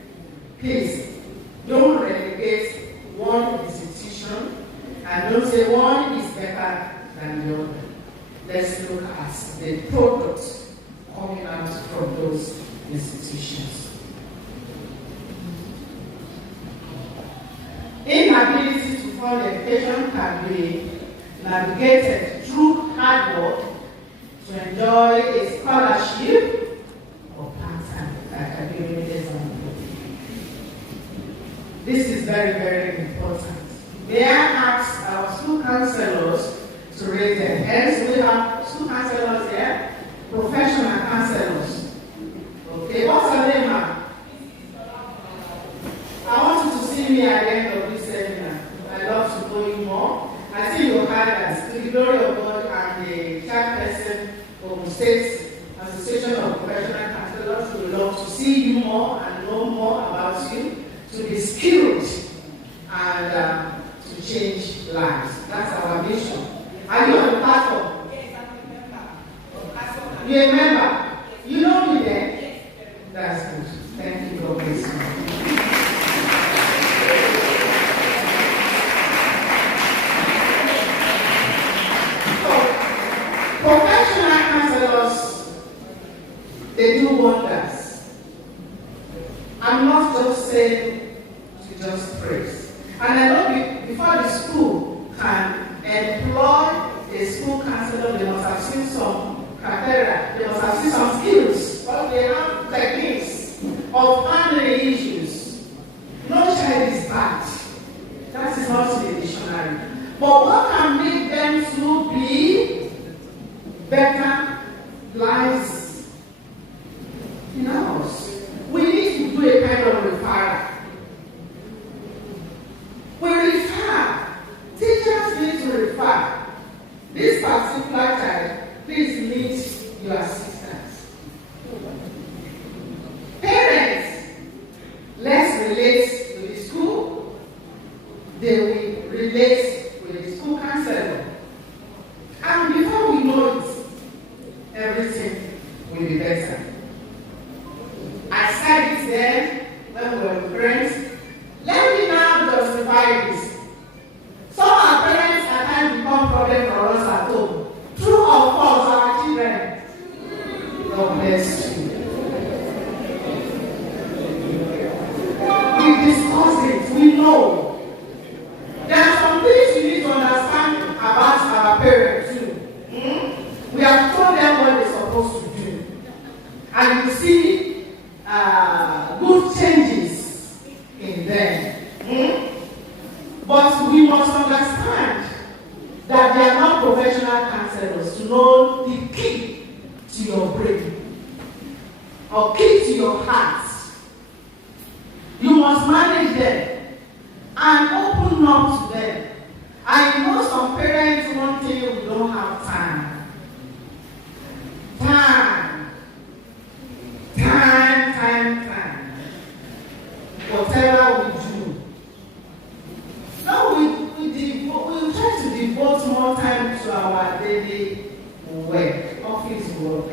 please, don't relegate one institution and don't say one is better than the other. Let's look at the products coming out from those institutions. Inability to fund education can be navigated through hard work to enjoy a scholarship or part-time, like I gave you the example. This is very, very important. May I ask our school counselors to raise their hands? We have school counselors here, professional counselors. Okay, what's her name, ma'am? I want you to see me at the end of this seminar. I love to know you more. I see your highlights to the glory of God and the chairperson of the State Association of Professional Counselors. We would love to see you more and know more about you, to be skilled and to change lives. That's our mission. Are you on the platform? Yes, I'm a member. You're a member? You know me then? Yes. That's good. Thank you, God bless you. Professional counselors, they do wonders. I'm not just saying to just praise. And I know before the school can employ a school counselor, they must have seen some criteria, they must have seen some skills, or they have techniques of handling issues. No child is bad. That is not in the dictionary. But what can make them to be better lives in ours? We need to do a kind of referral. We refer. Teachers need to refer. This particular child, please meet your assistants. Parents, let's relate with the school. They will relate with the school counselor. And before we know it, everything will be better. I said it then when we were friends. Let me now justify this. Some of our parents at times become problem for us at home. True or false, our children? God bless you. We discuss it, we know. There are some things you need to understand about our parents too. We have told them what they're supposed to do. And you see good changes in them. But we must understand that they are not professional counselors to know the key to your brain or key to your heart. You must manage them and open up to them. I know some parents one thing we don't have time. Whatever we do. Now we try to devote more time to our daily work, office work.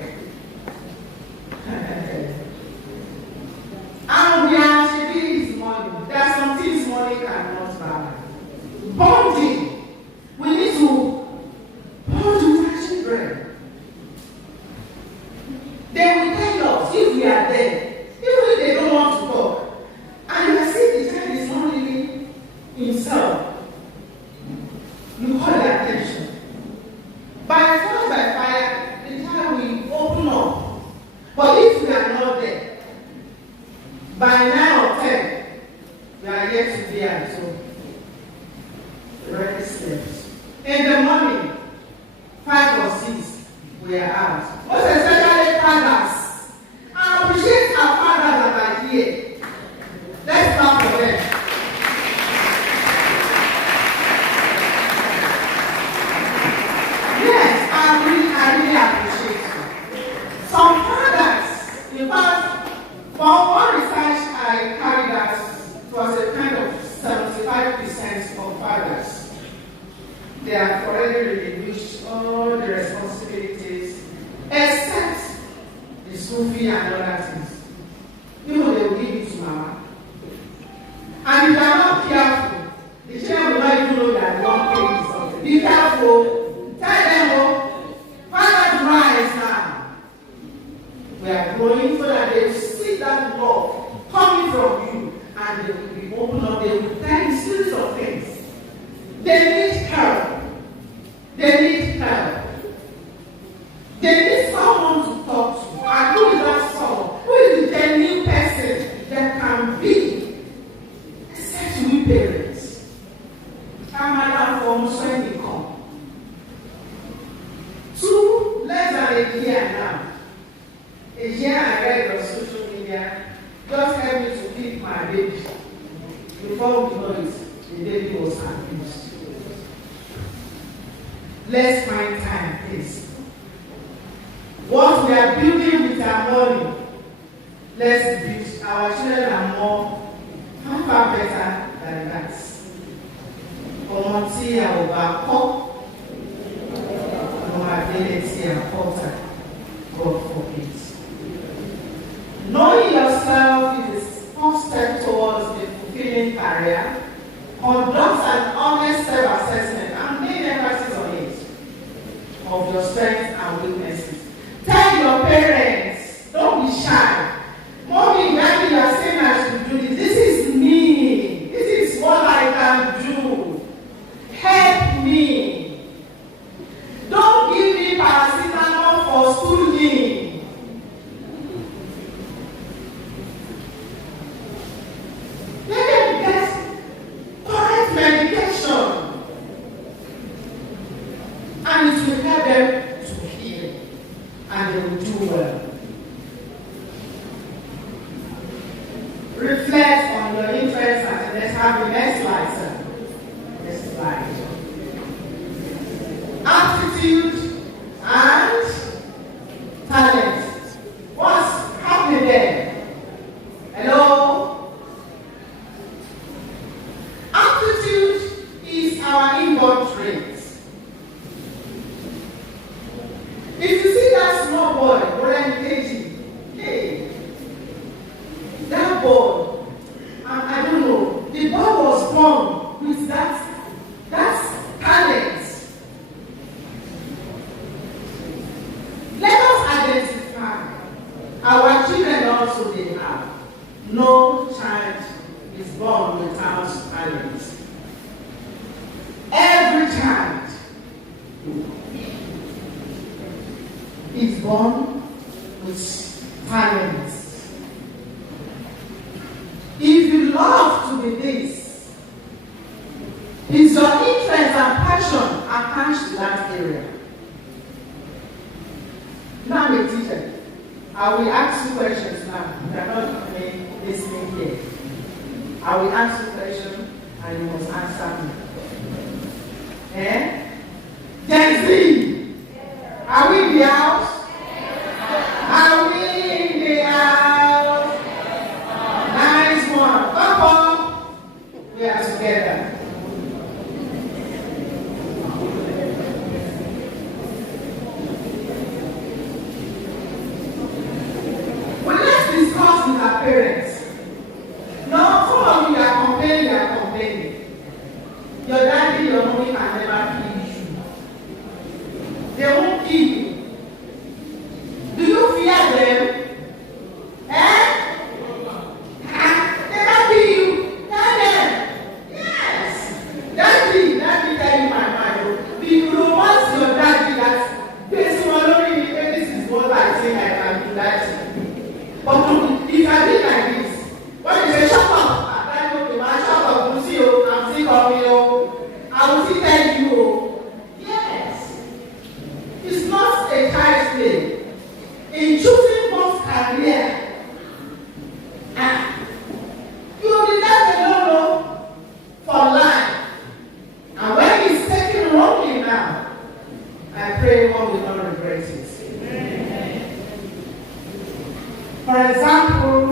And we are achieving this money. There are some things money cannot buy. Bonding. We need to bond with our children. They will tell us if we are there, even if they don't want to talk. And you see the child is not really himself. You call their attention. By force, by fire, the child will open up. But if we are not there, by 9 or 10, we are yet to be at home. Ready steps. In the morning, 5 or 6, we are out. Most especially fathers. I appreciate our fathers that are here. Let's clap for them. Yes, I really appreciate you. Some fathers, in fact, for one research I carried out, it was a kind of 75% of fathers. They have already relinquished all the responsibilities except the school fee and other things. You know they will give it to mama. And if you are not careful, the children will not even know that they don't pay something. Be careful. Tell them, oh, Father, rise now. We are growing so that they will see that love coming from you and they will be open up. They will tell you series of things. They need help. They need help. They need someone to talk to. And who is that someone? Who is the genuine person that can be exceptional? Before we know it, the baby was abused. Let's find time, please. What we are building with our money, let's build. Our children are more, far better than that. Ọmọ tí a ò bá kọ́, ọmọ abẹ́lẹ̀ tí a kọ́ ta, God forbid. Knowing yourself is the first step towards a fulfilling career. Conduct an honest self-assessment and make emphasis on it, of your strengths and weaknesses. Tell your parents, don't be shy. Mommy, Daddy, you are saying I should do this. This is me. This is what I can do. Help me. Don't give me paracetamol for stooling. Let them get correct medication. And it will help them to heal. And they will do well. Reflect on your interests and let's have the next slide, sir. Next slide. Aptitude and talent. What's happening there? Hello? Aptitude is our inborn trait. If you see that small boy, hey, that boy, I don't know, the boy was born with that talent. Let us identify. Our children also they have. No child is born without talent. Every child is born with talent. If you love to be this, is your interest and passion attached to that area? Now I'm a teacher. I will ask you questions now. You are not listening here. I will ask you questions and you must answer me. Gen Z, are we in the house? Are we in the house? Nice one. Come on. We are together. Well, let's discuss with our parents. No, some of you are complaining. Your daddy, your mommy can never kill you. They won't kill you. Do you fear them? They can kill you. Tell them. Yes. Daddy, tell you my mind. You want your daddy that this is what I think I can do that. But if I did like this, when you say shut up, I tell you, man, shut up, you see, I'm sick of you. I will still tell you. Yes. It's not a child's play. In choosing one's career, you will be left alone for life. And when it's taken wrongly now, I pray one will not regret it. For example,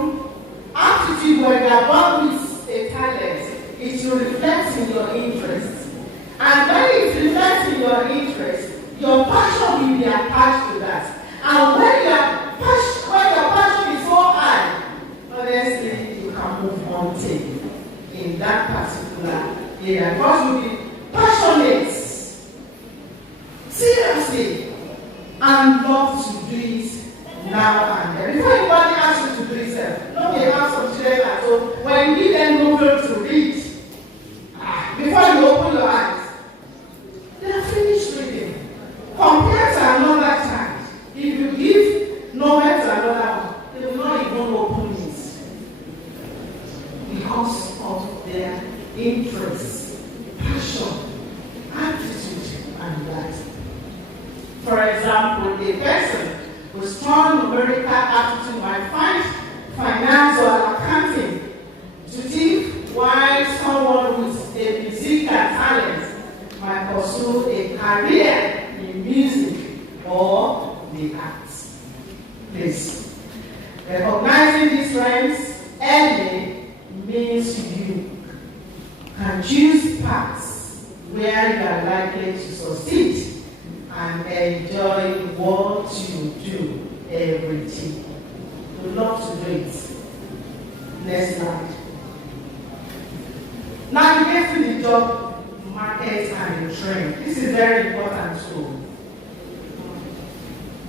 aptitude when you are born with a talent, it will reflect in your interest. And when it reflects in your interest, your passion will be attached to that. And when your passion is so high, honestly, you can move on in that particular area. God will be passionate, seriously, and love to do it now and then. Before anybody asks you to do it, don't be asked some children at home. When you give them novel to read, before you open your eyes, they are finished reading. Compared to another child, if you give novel to another one, they will not even open it because of their interest, passion, attitude, and that. For example, a person with strong numerical aptitude might find finance or accounting to think why pursue a career in music or the arts. Please, recognizing these strengths early means you can choose paths where you are likely to succeed and enjoy what you do every day. You love to do it. Next slide. Navigating the job market and the trend. This is very important too.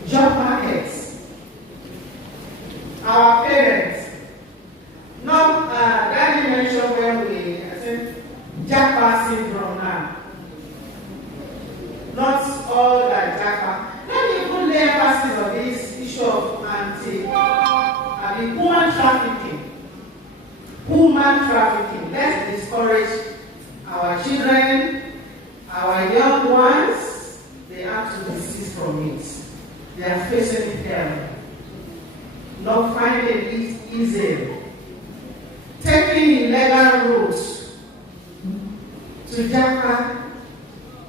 Job markets. Our parents. Not Daddy mentioned when I think Japa syndrome now. Not all that Japa. Let me even lay emphasis on this issue of human trafficking. Human trafficking. Let's discourage our children, our young ones. They have to desist from it. They are facing hell. Not finding it easy. Taking illegal routes to Japa,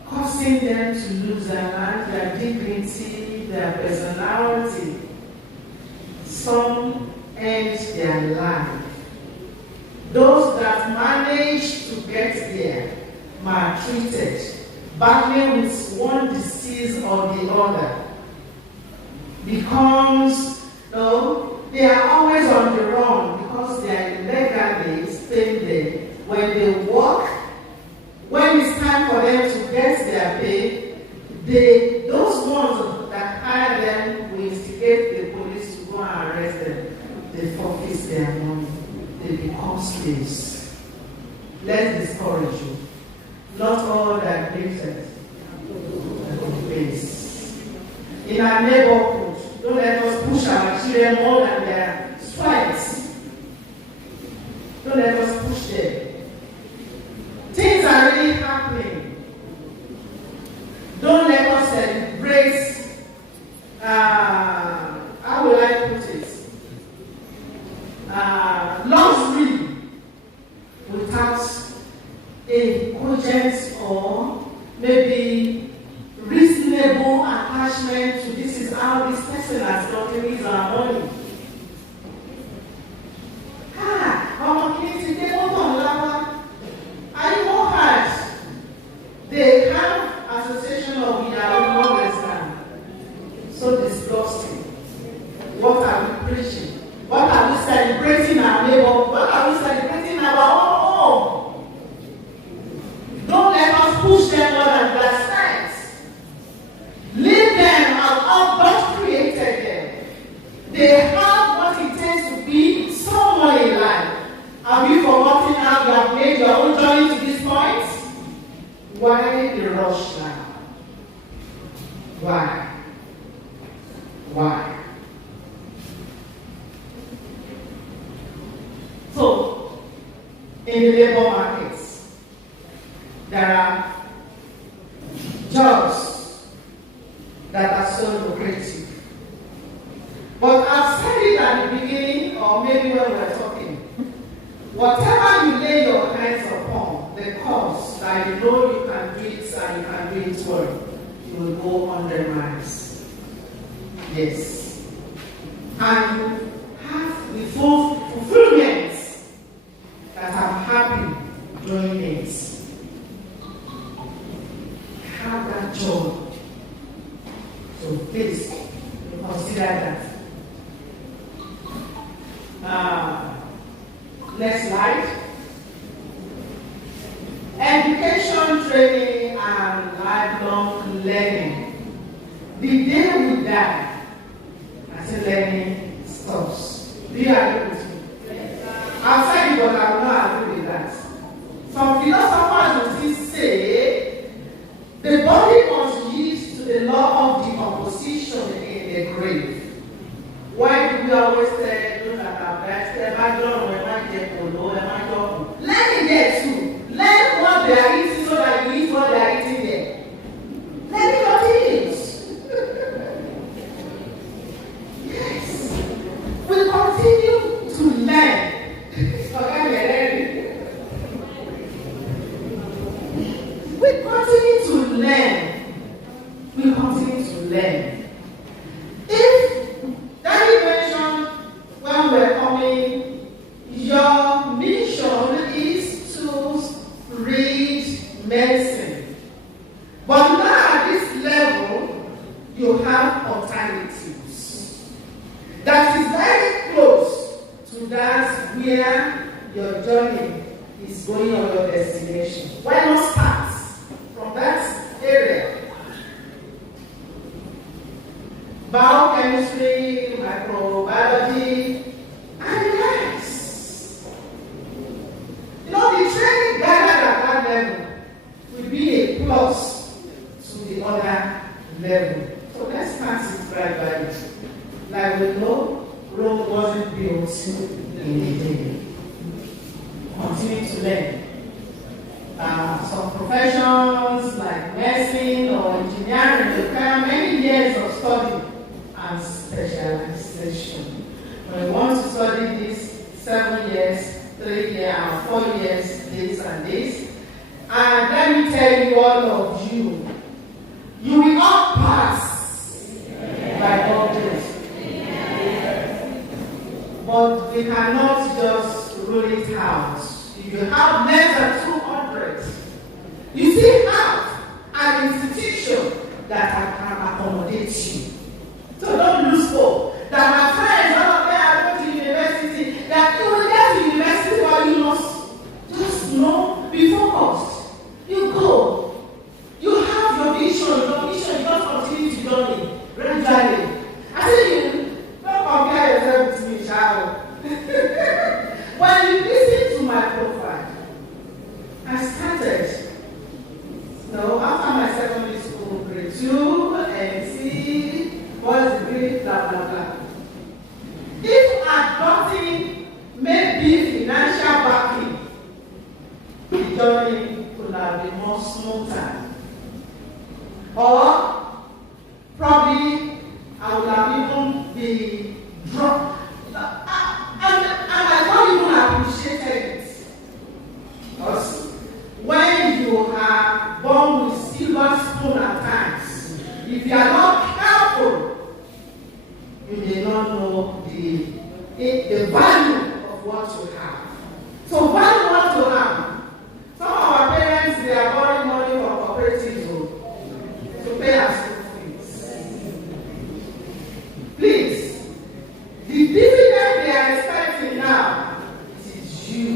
causing them to lose their life, their dignity, their personality. Some end their life. Those that manage to get there, maltreated, battling with one disease or the other, becomes, they are always on the run because they are illegally staying there. When they work, when it's time for them to get their pay, those ones that hire them will instigate the police to go and arrest them. They forfeit their money. They become slaves. Let's discourage you. Not all that patients face. In our neighborhood, don't let us push our children more than their strengths. Don't let us push them. Things are really happening. Don't let us celebrate, how will I put it? Luxury without a cogent or maybe reasonable attachment to this is how this person has gotten his money. Are you more hard? They have association of now. So disgusting. What are we preaching? What are we celebrating our neighbor? What are we celebrating our own home? Don't let us push them more than their strengths. Leave them as God created them. They have what it takes to be someone in life. Have you forgotten how you have made your own journey to this point? Why the rush now? Why? So, in the labor markets, there are jobs that are so lucrative. But I've said it at the beginning, or maybe when we were talking, whatever you lay your hands upon, the cause that you know you can do it and you can do it well, you will go 100 miles. Yes. And have the full fulfillment that I'm happy doing it. Have that joy. So please consider that. Next slide. Education, training, and lifelong learning. The day we die, I say learning stops. Do you agree with me? I've said it, but I will not agree with that. Some philosophers will still say the body must yield to the law of decomposition in the grave. Why do we always say, look at our best, learn it there too. Learn what they are eating so that you eat what they are eating there. Learn what it is. Yes. going on your destination. Why not start from that area? Biochemistry, microbiology, and yes. You know, the training gathered at that level will be a plus to the other level. So let's start it right by it. Like we know, Rome wasn't built in a day. Continue to learn. Some professions like nursing or engineering require many years of study and specialization. When you want to study this 7 years, 3 years, and 4 years, this and this, and let me tell you, all of you, you will all pass by God's grace. But we cannot just rule it out. If you have less than 200, you still have an institution that can accommodate you. So don't lose hope. That my friends, all of them are going to university, that you will get to university while you must just be focused. You go. You have your vision, you don't continue to journey gradually. I say you don't compare yourself with me, child. When you listen to my profile, I started, after my secondary school, grade 2, NC, first degree, blah, blah, blah. If I got in maybe financial backing, the journey could have been more smoother. Or probably I would have even been dropped. And I don't even appreciate it. Because when you are born with silver spoon at times, if you are not careful, you may not know the value of what you have. So value what you have. Some of our parents, they are borrowing money from cooperatives to pay our school fees. Please, the dividend they are expecting now, it is you.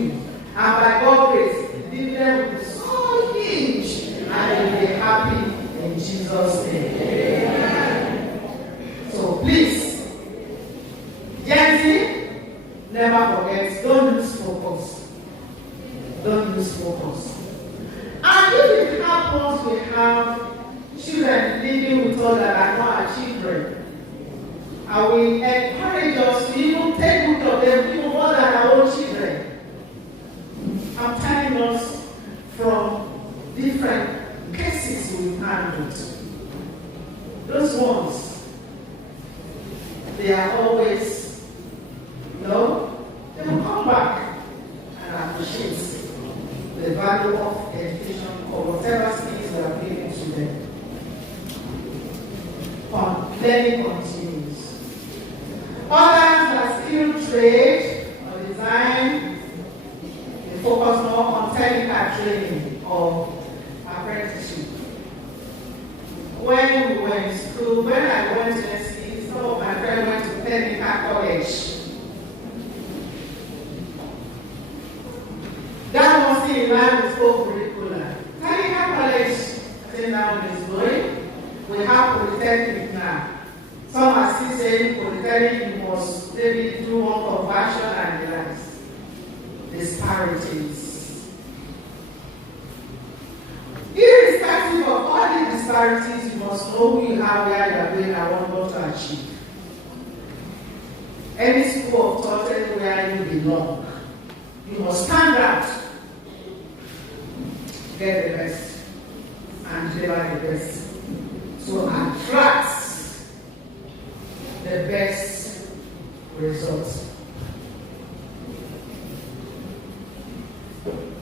And by God's grace, the dividend will be so huge, and they will be happy in Jesus' name. Amen. So please, Gen Z, never forget, don't lose focus. Don't lose focus. And if it happens, we have children living with us that are not our children. I will encourage us to even take good of them, even more than our own children. I'm telling us from different cases we've handled. Those ones, they are always, they will come back and appreciate the value of education or whatever skills we are giving to them. Learning continues. Others are skilled trade or design. They focus more on technical training or apprenticeship. When we were in school, when I went to SC, some of my friends went to technical college. That was in line with school curriculum. Technical college, I think that one is going. We have polytechnic now. Some are still saying polytechnic, you must maybe do one conversion and the rest. Disparities. Irrespective of all the disparities, you must know who you are, where you are going, and what to achieve. Any school of thought, anywhere you belong, you must stand out, get the best, and deliver the best. So attract the best results.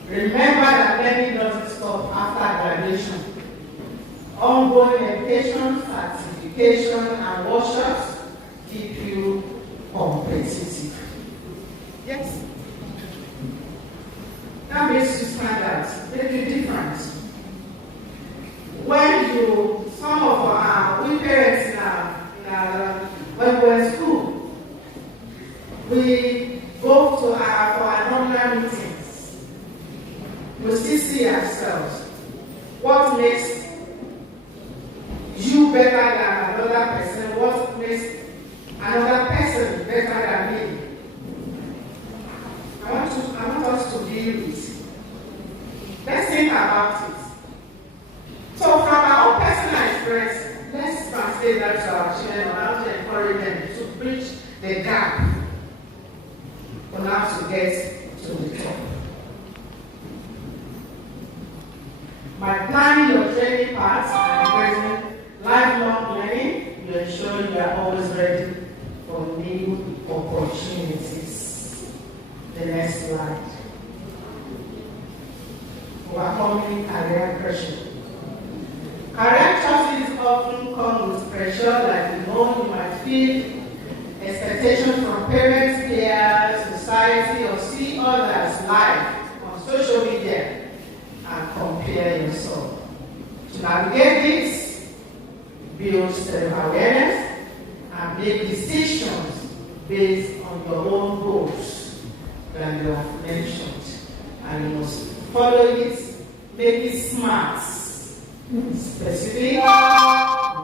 Remember that learning doesn't stop after graduation. Ongoing education, certification, and workshops keep you competitive. Yes. That makes you stand out, make you different. When some of we parents when we were in school, we go to for our normal meetings. We still see ourselves. What makes you better than another person? What makes another person better than me? I want us to deal with. Let's think about it. So from our own personal experience, let's translate that to our children on how to encourage them to bridge the gap on how to get to the top. By planning your training paths and embracing lifelong learning, you ensure you are always ready for new opportunities. The next slide. Overcoming career pressure. Career choices often come with pressure, like you might feel expectations from parents, peers, society, or see others' life on social media and compare yourself. To navigate this, build self-awareness and make decisions based on your own goals that you have mentioned. And you must follow it, make it smart, specific,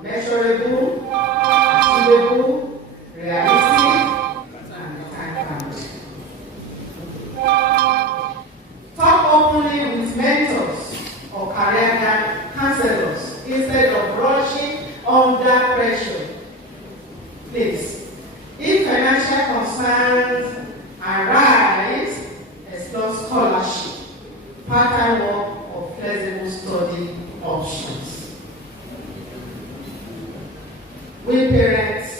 measurable, achievable, realistic, and time-bound. Talk openly with mentors or career counselors instead of rushing under pressure. Please, if financial concerns arise, explore scholarship, part-time work, or flexible study options. We parents,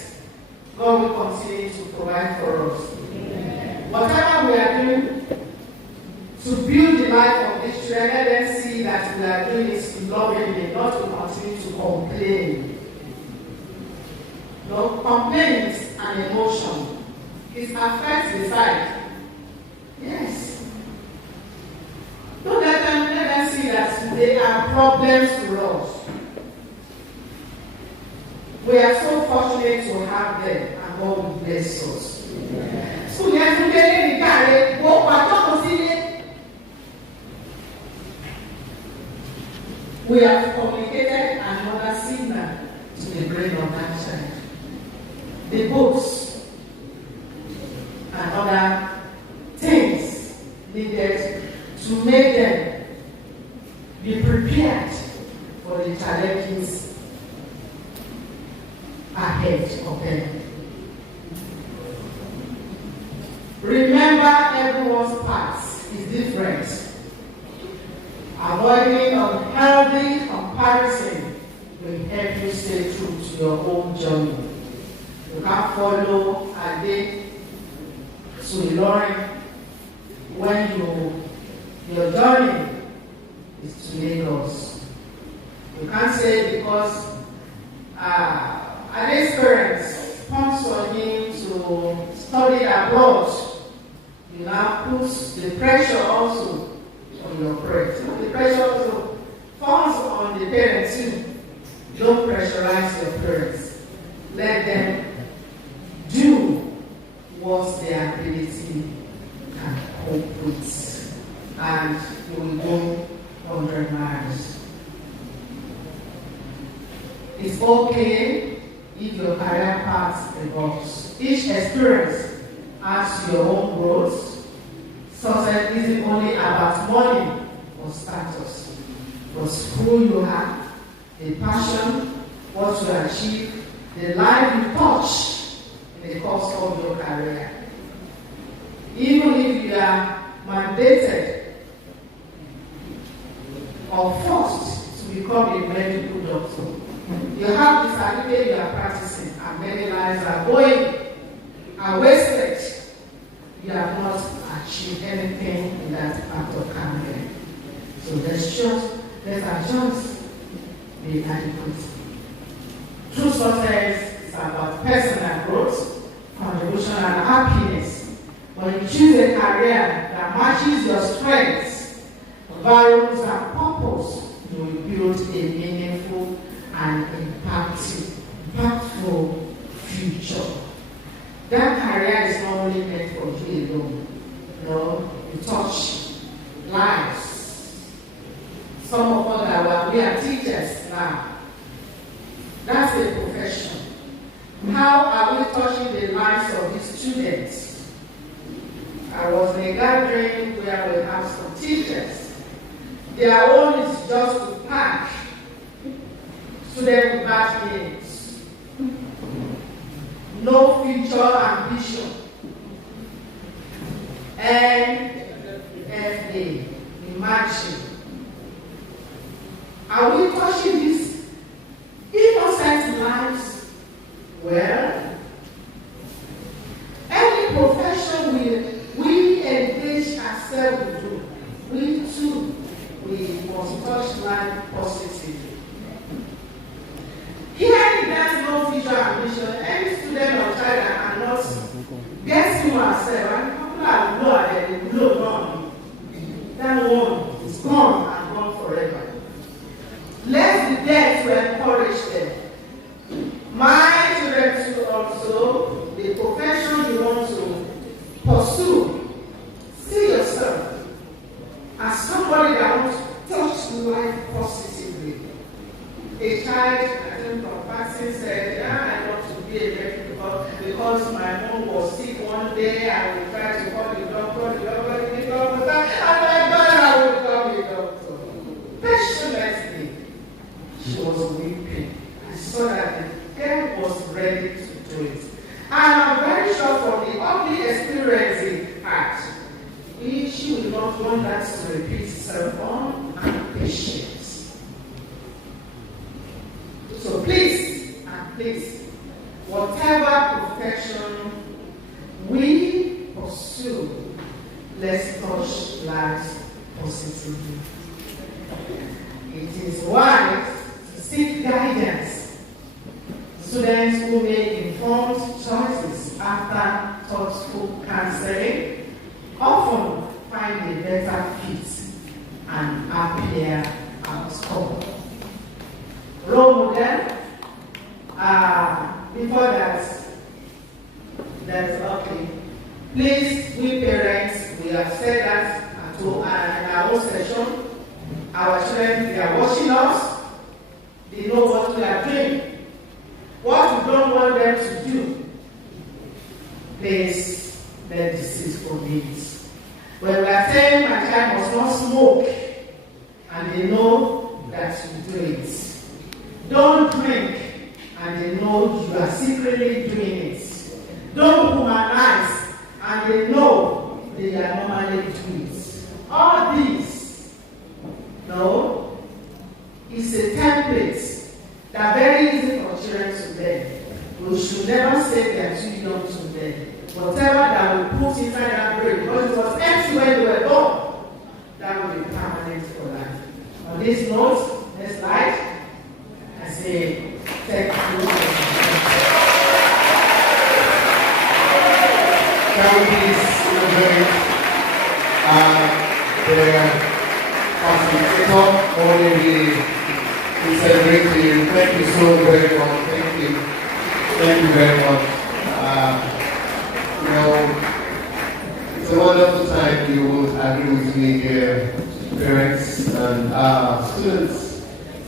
God will continue to provide for us. Whatever we are doing to build the life of these children, let them see that we are doing it lovingly, not to continue to complain. No, complaint is an emotion. It affects the side. Yes. Don't let them see that they are problems to us. We are so fortunate to have them, and God will bless us. So we have to get in the car, go back to see it. We have communicated another signal to the brain of that child. The books and other things needed to make them be prepared for the challenges ahead of them. Remember, everyone's path is different. Avoiding unhealthy comparison will help you stay true to your own journey. You can't follow a day to Lauren when your journey is to Lagos. You can't say because an experience sponsor him to study abroad, you now put the pressure also on your parents. The pressure also falls on the parents too. Don't pressurize your parents. Let them do what their ability can cope with, and you will go 100 miles. It's okay if your career path evolves. Each experience adds to your own growth. Success isn't only about money or status, but who you are, the passion, what you achieve, the life you touch in the course of your career. Even if you are mandated or forced to become a medical doctor, you have the certificate you are practicing, and many lives are going and wasted. You have not achieved anything in that part of career. So let's adjust, be adequate. True success is about personal growth, contribution, and happiness. When you choose a career that matches your strengths, values, and purpose, you will build a meaningful and impactful future. That career is not only meant for you alone. No, you touch lives Some of us we are teachers now. That's a profession. How are we touching the lives of these students? I was in a gathering where we have some teachers. Their own is just to pack student bad names. No future ambition. NFA, imagine. Are we touching these innocent lives? Well, any profession we engage ourselves to do, we too, we must touch life positively. Hearing that no future ambition, any student or child that cannot get to ourselves, and people are lower than the low gone. That one is gone and gone forever. Let's be there to encourage them. My children too also, the profession you want to pursue, see yourself as somebody that wants to touch life positively. A child, I think from passing said, I want to be a medical because my mom was sick one day, I will try to call the doctor, and my God, I will call the doctor. Passionately, she was weeping. I saw that the girl was ready to do it. And I'm very sure from the ugly experience he had, she will not want that to repeat itself on and patience. So please, and please, whatever profession we pursue, let's touch lives positively. It is wise to seek guidance. Students who make informed choices after thoughtful counseling often find a better fit and happier outcome. Role model. Before that, that's okay. Please, we parents, we have said that in our own session. Our children, they are watching us. They know what we are doing. What we don't want them to do, please let the cease from it. When we are saying my child must not smoke, and they know that you do it. Don't drink, and they know you are secretly doing it. Don't humanize, and they know they are normally doing it. All these, no, it's a template that very easy for children to learn. We should never say they are too young to learn. Whatever that we put inside that brain, because it was empty when they were born, that will be permanent for life. On this note, next slide. I say thank you. Can we please celebrate the facilitator, only we celebrate you. Thank you so very much. Thank you. Thank you very much. It's a wonderful time. You will agree with me here, parents and students,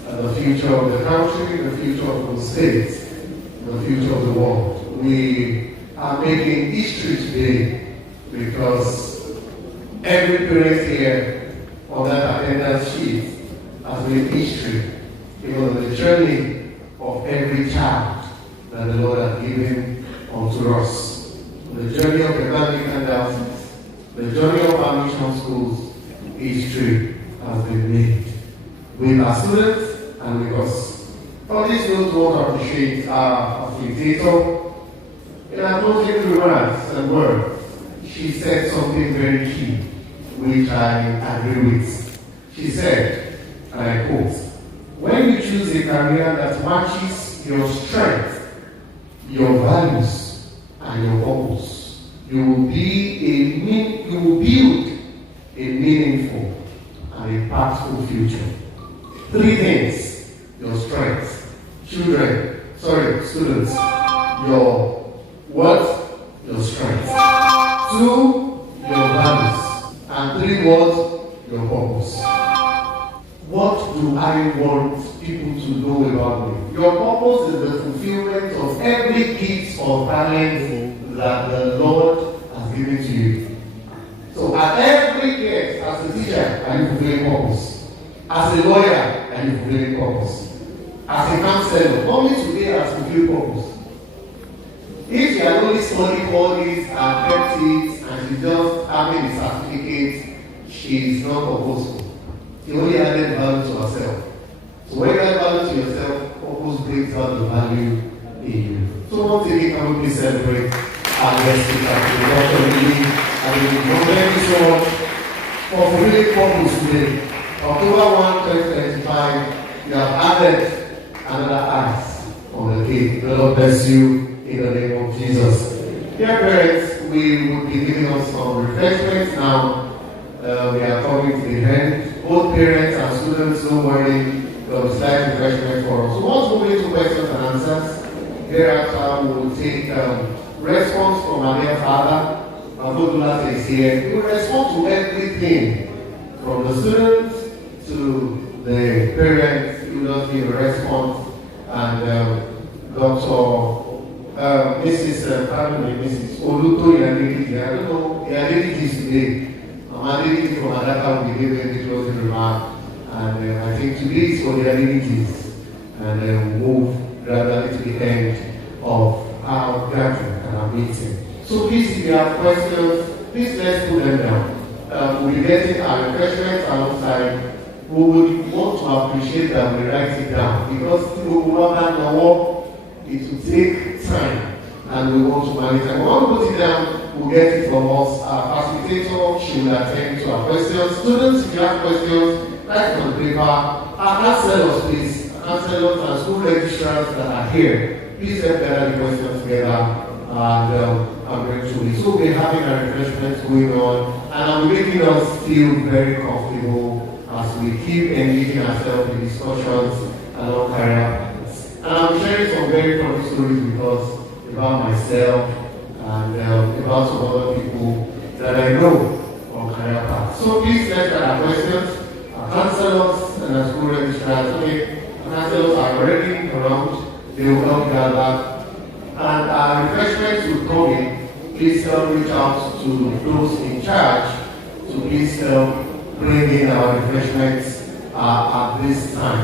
and the future of the country, the future of the state, the future of the world. We are making history today because every parent here on that attendance sheet has made history, even on the journey of every child that the Lord has given unto us. The journey of the Anglican Diocese, the journey of our mission schools, history has been made. With our students and with us. On this note, we want to appreciate our facilitator. In her closing remarks and words, she said something very key, which I agree with. She said, and I quote, "When you choose a career that matches your strength, your values, and your purpose, you will build a meaningful and impactful future." Three things: your strength, students, your what? Your strength. 2, your values, and 3, what? Your purpose. what do I want people to know about me? Your purpose is the fulfillment of every gift or talent that the Lord has given to you. So at every case, as a teacher, are you fulfilling purpose? As a lawyer, are you fulfilling purpose? As a counselor, only today has fulfilled purpose. If you had only studied all this and kept it, and she's just having a certificate, she is not purposeful. She only added value to herself. So when you add value to yourself, purpose brings out the value in you. So once again, can we please celebrate our guest speaker, Dr. Lily, and thank you so much for fulfilling purpose today. October 1, 2025, you have added another ice on the cake. The Lord bless you in the name of Jesus. Dear parents, we will be giving us some refreshments now. We are coming to the end. Both parents and students, no worry, there will be slight refreshment for us. So once we move into questions and answers, thereafter we will take response from our dear father. Abdullah is here. He will respond to everything from the students to the parents. He will just give a response. And Mrs. Oluto Yanidiki, I don't know, the identities today. Identity from Adaka will be given the closing remark. And I think today is for the identities. And then move gradually to the end of our gathering and our meeting. So please, if you have questions, please let's put them down. We'll be getting our refreshments alongside. We would want to appreciate that we write it down because it will take time and we want to manage it. When we put it down, we'll get it from us. Our facilitator, she will attend to our questions. Students, if you have questions, write it on paper. Our counselors, please. Counselors and school registrars that are here, please help gather the questions together and bring to it. So we're having our refreshments going on and I'm making us feel very comfortable as we keep engaging ourselves in discussions along career paths. And I'm sharing some very funny stories with us about myself and about some other people that I know from career paths. So please let's get our questions. Our counselors and our school registrars, okay, our counselors are already around, they will help gather. And our refreshments will come in. Please help reach out to those in charge to please help bring in our refreshments at this time.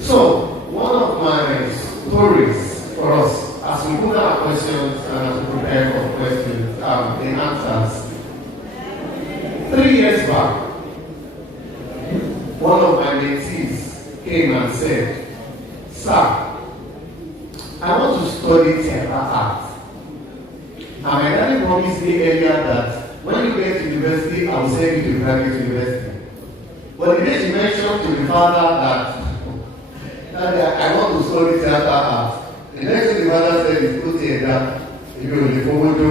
So, one of my stories for us, as we put our questions and as we prepare for questions, the answers. 3 years back, one of my mentees came and said, "Sir, I want to study theater art. And my daddy promised me earlier that when you get to university, I will send you to private university. But the day she mentioned to the father that I want to study theater art, the next thing the father said is, "Go theater. If you will forward to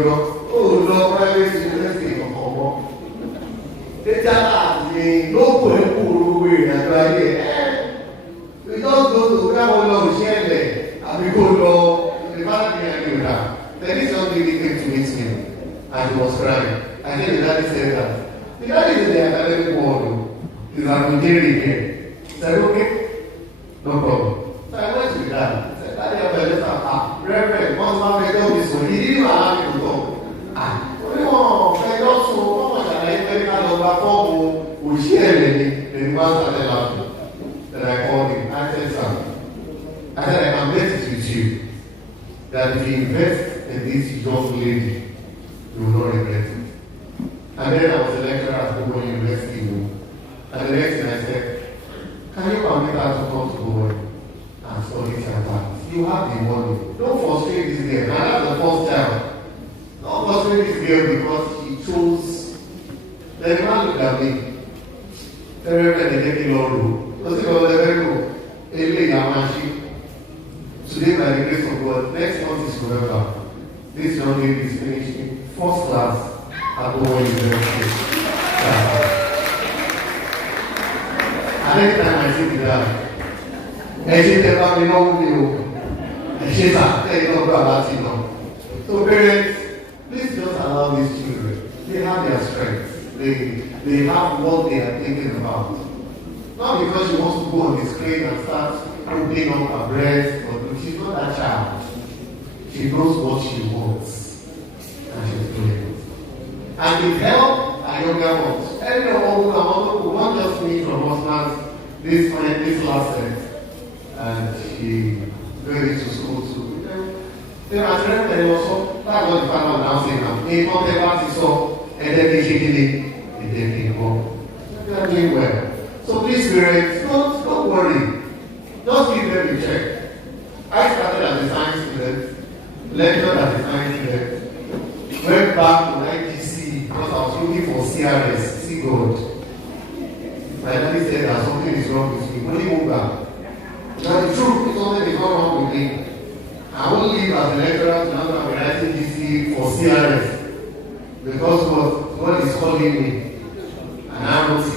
oh no, private university of Congo. Theater art, no way, and we just go to Gabon, share and we go to the father behind you now. Then this young lady came to meet me and she was crying. And then the daddy said that the daddy is in the academic world. He's an engineering here. I said, okay, no problem. So I went to the daddy. I said, "Daddy, I'm a little Reverend, once my friend told me so, he didn't allow me to go. How much are I very kind of perform? We share the man started laughing. Then I called him. I said, "Sir, I said, I can bet it with you that if you invest in this young lady, you will not regret it." And then I was a lecturer at Bowen University. And the next thing I said, "Can you permit her to come to Bowen and study theater? You have the money. Don't frustrate this girl." And that's the first child. Don't frustrate this girl because she chose. Then the man looked at me. Very low. Today, by the grace of God, next month is November. This young lady is finishing first class at Bowen University. And anytime I sit down, she tells me, "No, she's not. So parents, please just allow these children. They have their strengths. They have what they are thinking about. Not because she wants to go on the screen and start opening up her breast, but she's not that child. She knows what she wants. And she's doing it. And with help, her younger ones. Everyone not just me from husbands, this last set. And she went into school too. Then I said, there was so, that's what the father now saying now. He not ever saw, and then they shaking it, and then they go. They are doing well. So please, parents, don't worry. Just give them a check. I started as a science student, lectured as a science student, went back to ITC because I was looking for CRS, see God. My daddy said that something is wrong with me. When he moved back, now the truth is something is not wrong with me. I won't leave as a lecturer to now be writing GC for CRS because God is calling me. And I wrote it.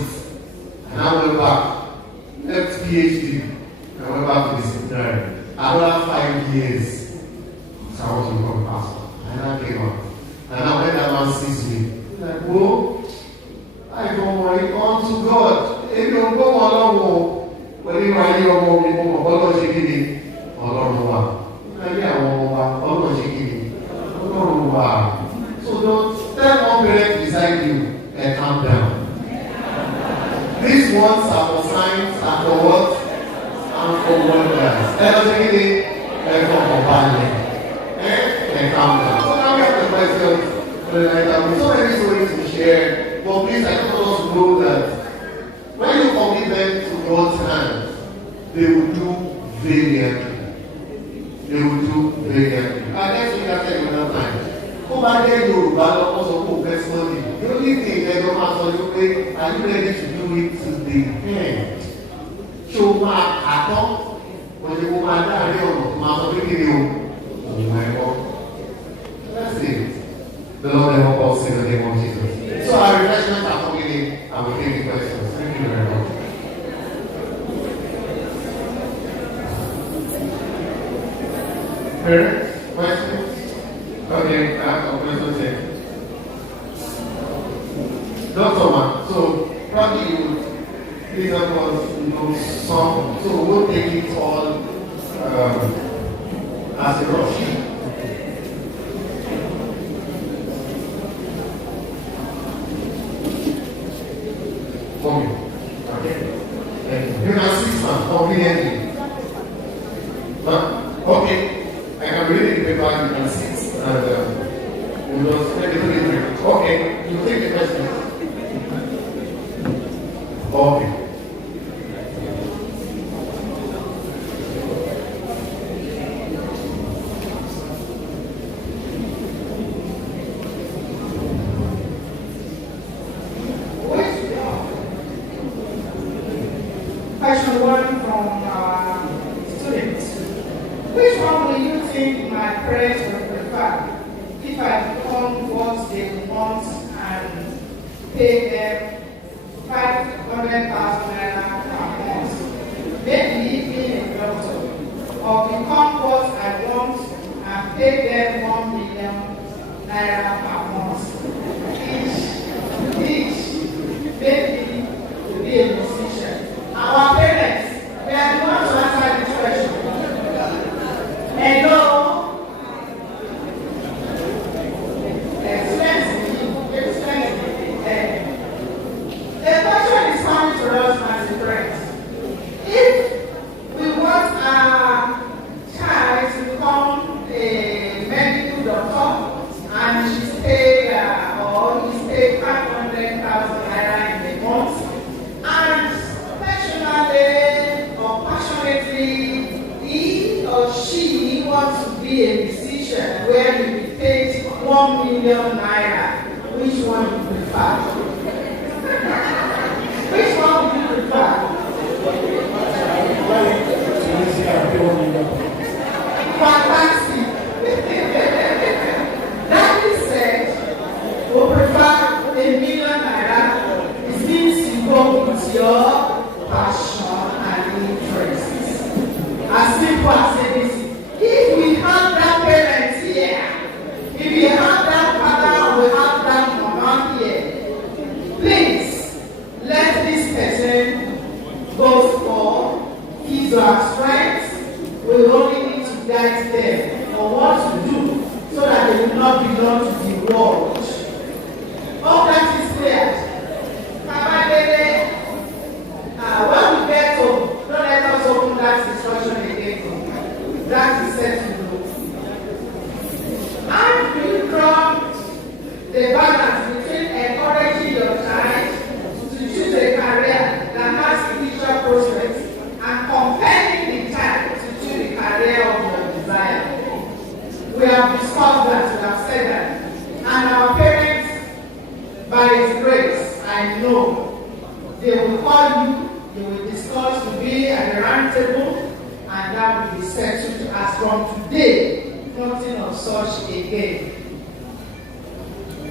And I went back, left PhD, and went back to the seminary. After 5 years, so I want to become a pastor. And I came out. And now when that man sees me, he's like, whoa, I don't worry, on to God. If you don't go along, when you are here, God shaking it, Ọlọ́run wa. Ayé àwọn ọmọ wa, Ọlọ́run shaking it, Ọlọ́run wa. So don't tell one parent beside you and calm down. These ones are for signs and for what? And for wonders. Let us take it and for companion. And calm down. So now we have the questions. So many stories to share. But please, I just want us to know that when you commit them to God's hands, they will do valiantly. They will do valiantly. And next week I tell you another time. Come back there, Yoruba, also go personally. The only thing they don't answer you is, are you ready to do it to the end? Show my atom, when you go back there, you must have you. Oh my God. That's it. The Lord help us in the name of Jesus. So our refreshments are coming in, and we'll take the questions. Thank you very much. Parents, questions? Okay, I have some questions here. Dr. Man, so probably you would please help us some, so we won't take it all as a rush. Okay. You can see some conveniently. Okay. I can read it in the paper, you can see it, and we'll just make it really. Okay, you take the question. Okay. Question 1 from students. Which one will you think my parents would prefer if I become what they want and pay them 500,000 naira per month? Maybe being a doctor, or become what I want and pay them 1 million naira per month. Each, maybe to be a musician. Our parents, we are the ones to answer this question. Hello. Expensive. The question is coming to us as a parent. If we want our child to become a medical doctor and she's paid or he's paid 500,000 naira in a month, and passionately or passionately he or she wants to be a musician where you will pay 1 million naira, which one do you prefer? Which one do you prefer? Fantastic. That is said, we prefer 1 million naira. It means you go with your passion and interests. As simple as it is. If we have that parents here, if we have that father, we have that mama here, please let this person they will call you, they will discuss, will be at the round table, and that will be settled as from today, nothing of such again.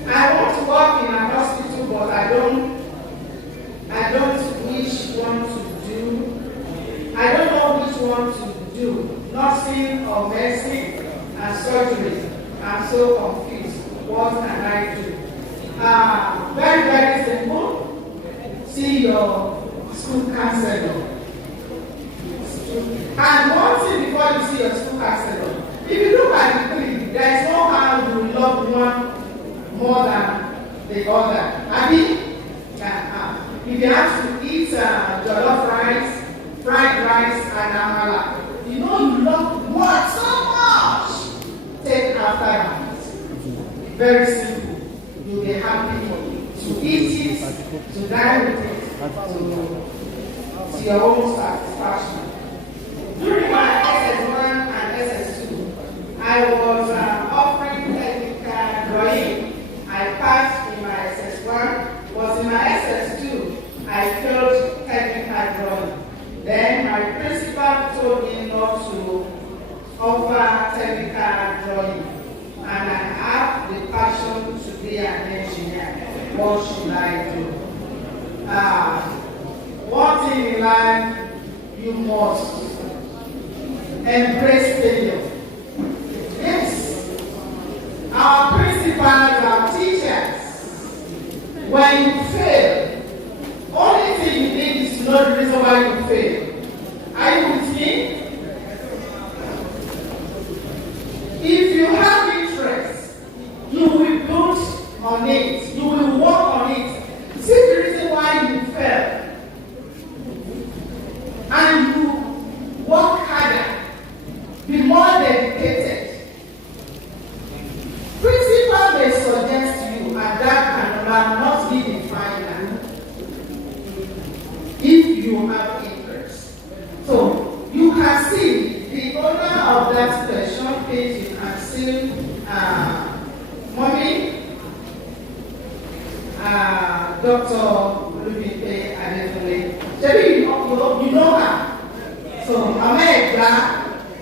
I want to work in an hospital, but I don't wish one to do. I don't know which one to do. Nursing or medicine and surgery. I'm so confused. What can I do? Very, very simple. See your school counselor. And one thing before you see your school counselor, if you look at the three, there is no how you love one more than the other. I mean, if you have to eat jollof rice, fried rice, and amala, you know you love one so much. Take after it. Very simple. You'll be happy to eat it, to dine with it, to your own satisfaction. During my SS1 and SS2, I was offering technical drawing. I passed in my SS1, was in my SS2, I failed technical drawing. Then my principal told me not to offer technical drawing. And I have the passion to be an engineer. What should I do? One thing in life, you must embrace failure. Yes. Our principals, our teachers, when you fail, only thing you need is to know the reason why you fail. Are you with me? If you have interest, you will build on it. You will work on it. See the reason why you fail. And you work harder. Be more dedicated. Principal may suggest to you, and that can not be the final if you have interest. So you can see the owner of that question page, you can see Mommy, Dr. Lubipe Adefole. Maybe you know her. So Mama Egba,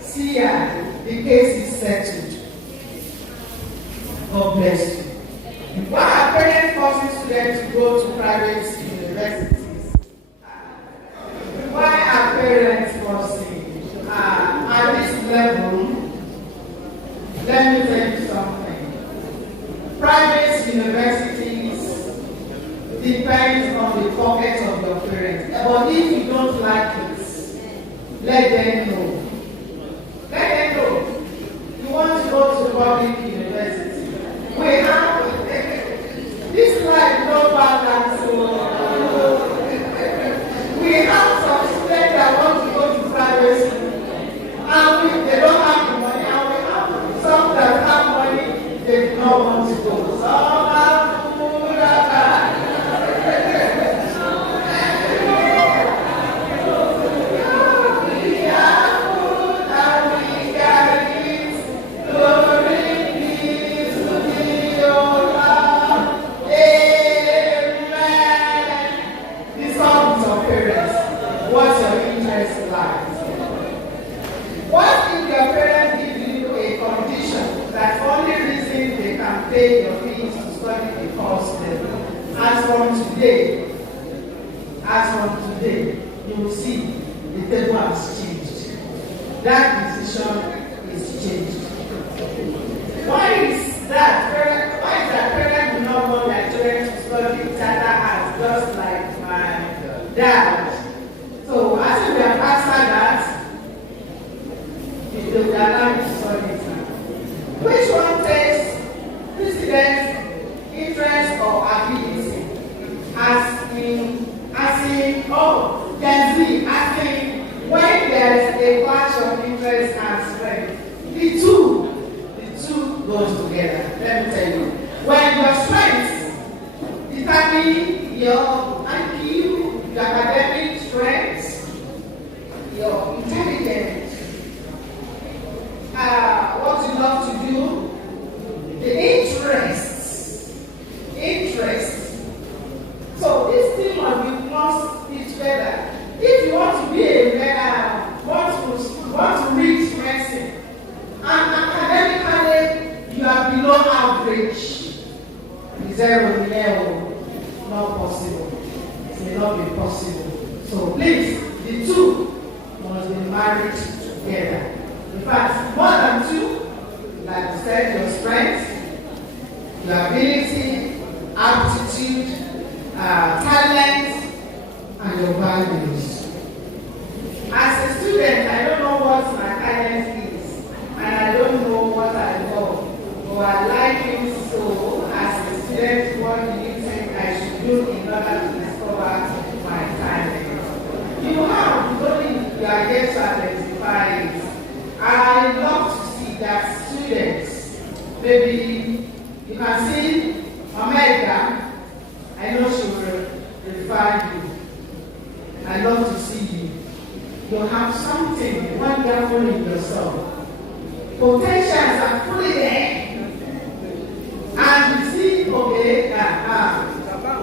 see her, the case is settled. God bless you. Why are parents forcing students to go to private universities? Why are parents forcing? At this level, let me tell you something. Private universities depend on the pocket of your parents. But if you don't like it, let them know. Let them know. You want to go to public university. We have this life no balance. We have some students that want to go to private school. And they don't have the money, and we have some that have money, they do not want to go. Some have food and we have food and we can eat. Glory be to the Lord. Amen. This song is of parents. What's your interest like? What if your parents give you a condition that only reason they can pay your fees to study the course level? As from today, you will see the table has changed. That decision is changed. Why is that? Why is that parents do not want their children to study theater arts just like my dad? So as we have answered that, they will allow you to study it now. Which one takes precedence, interest, or ability? As in when there is a clash of interest and strength. The two goes together. Let me tell you. When your strengths determine your IQ, your academic strengths, your intelligence, what you love to do, the interest. So this thing must So please, the two must be married together. In fact, more than two, like I said, your strength, your ability, aptitude, talent, and your values. As a student, I don't know what my talent is, and I don't know what I love. But I like it so, as a student, what do you think I should do in order to discover my talent? You have, only you are yet to identify it. I love to see that students, maybe you can see Mama Egba, I know she will refer you. I love to see you. You have something wonderful in yourself. Potentials are fully there. And you see, okay,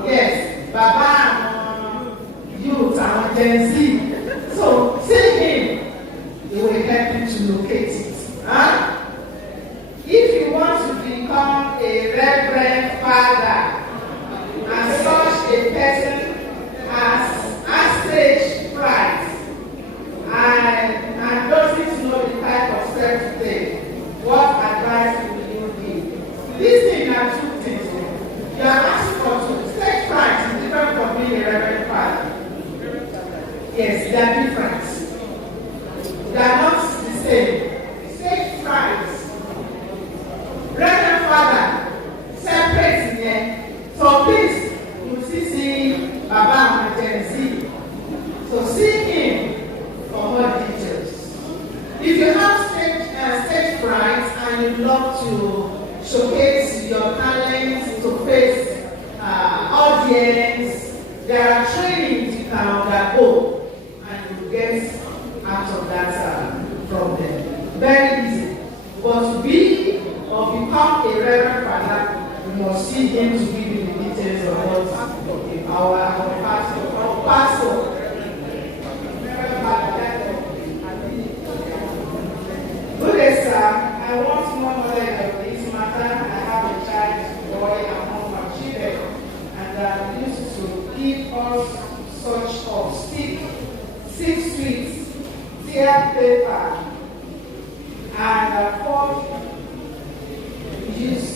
yes, Baba, youth, and Gen Z. So, see him, it will help you to locate it. Huh? If you want to become a reverend father, and such a person has stage fright, and doesn't know the type of step to take, what advice will you give? These things are two things. You are asking for two. Stage fright is different from being a reverend father. Yes, they are different. They are not the same. Stage fright. Reverend father, separate here. So please, you see Baba and Gen Z. So see him for more details. If you have stage fright and you love to showcase your talent to face audience, there are trainings you can undergo and you get out of that problem. Very easy. But to be or become a reverend father, you must see him to give you the details of what our pastor. Good day, sir. I want more knowledge of this matter. I have a child, boy, among my children, and I used to give us such of stick, 6 sweets, tear paper, and fork use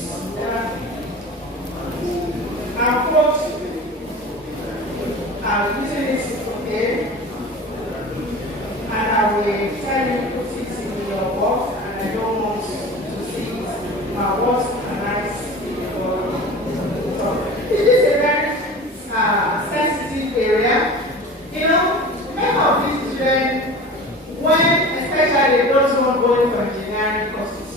approach using it, okay, and I will tell you put it in your box, and I don't want to see it. My works and I see it is a very sensitive area. You know, many of these children, when especially those who are going for engineering courses,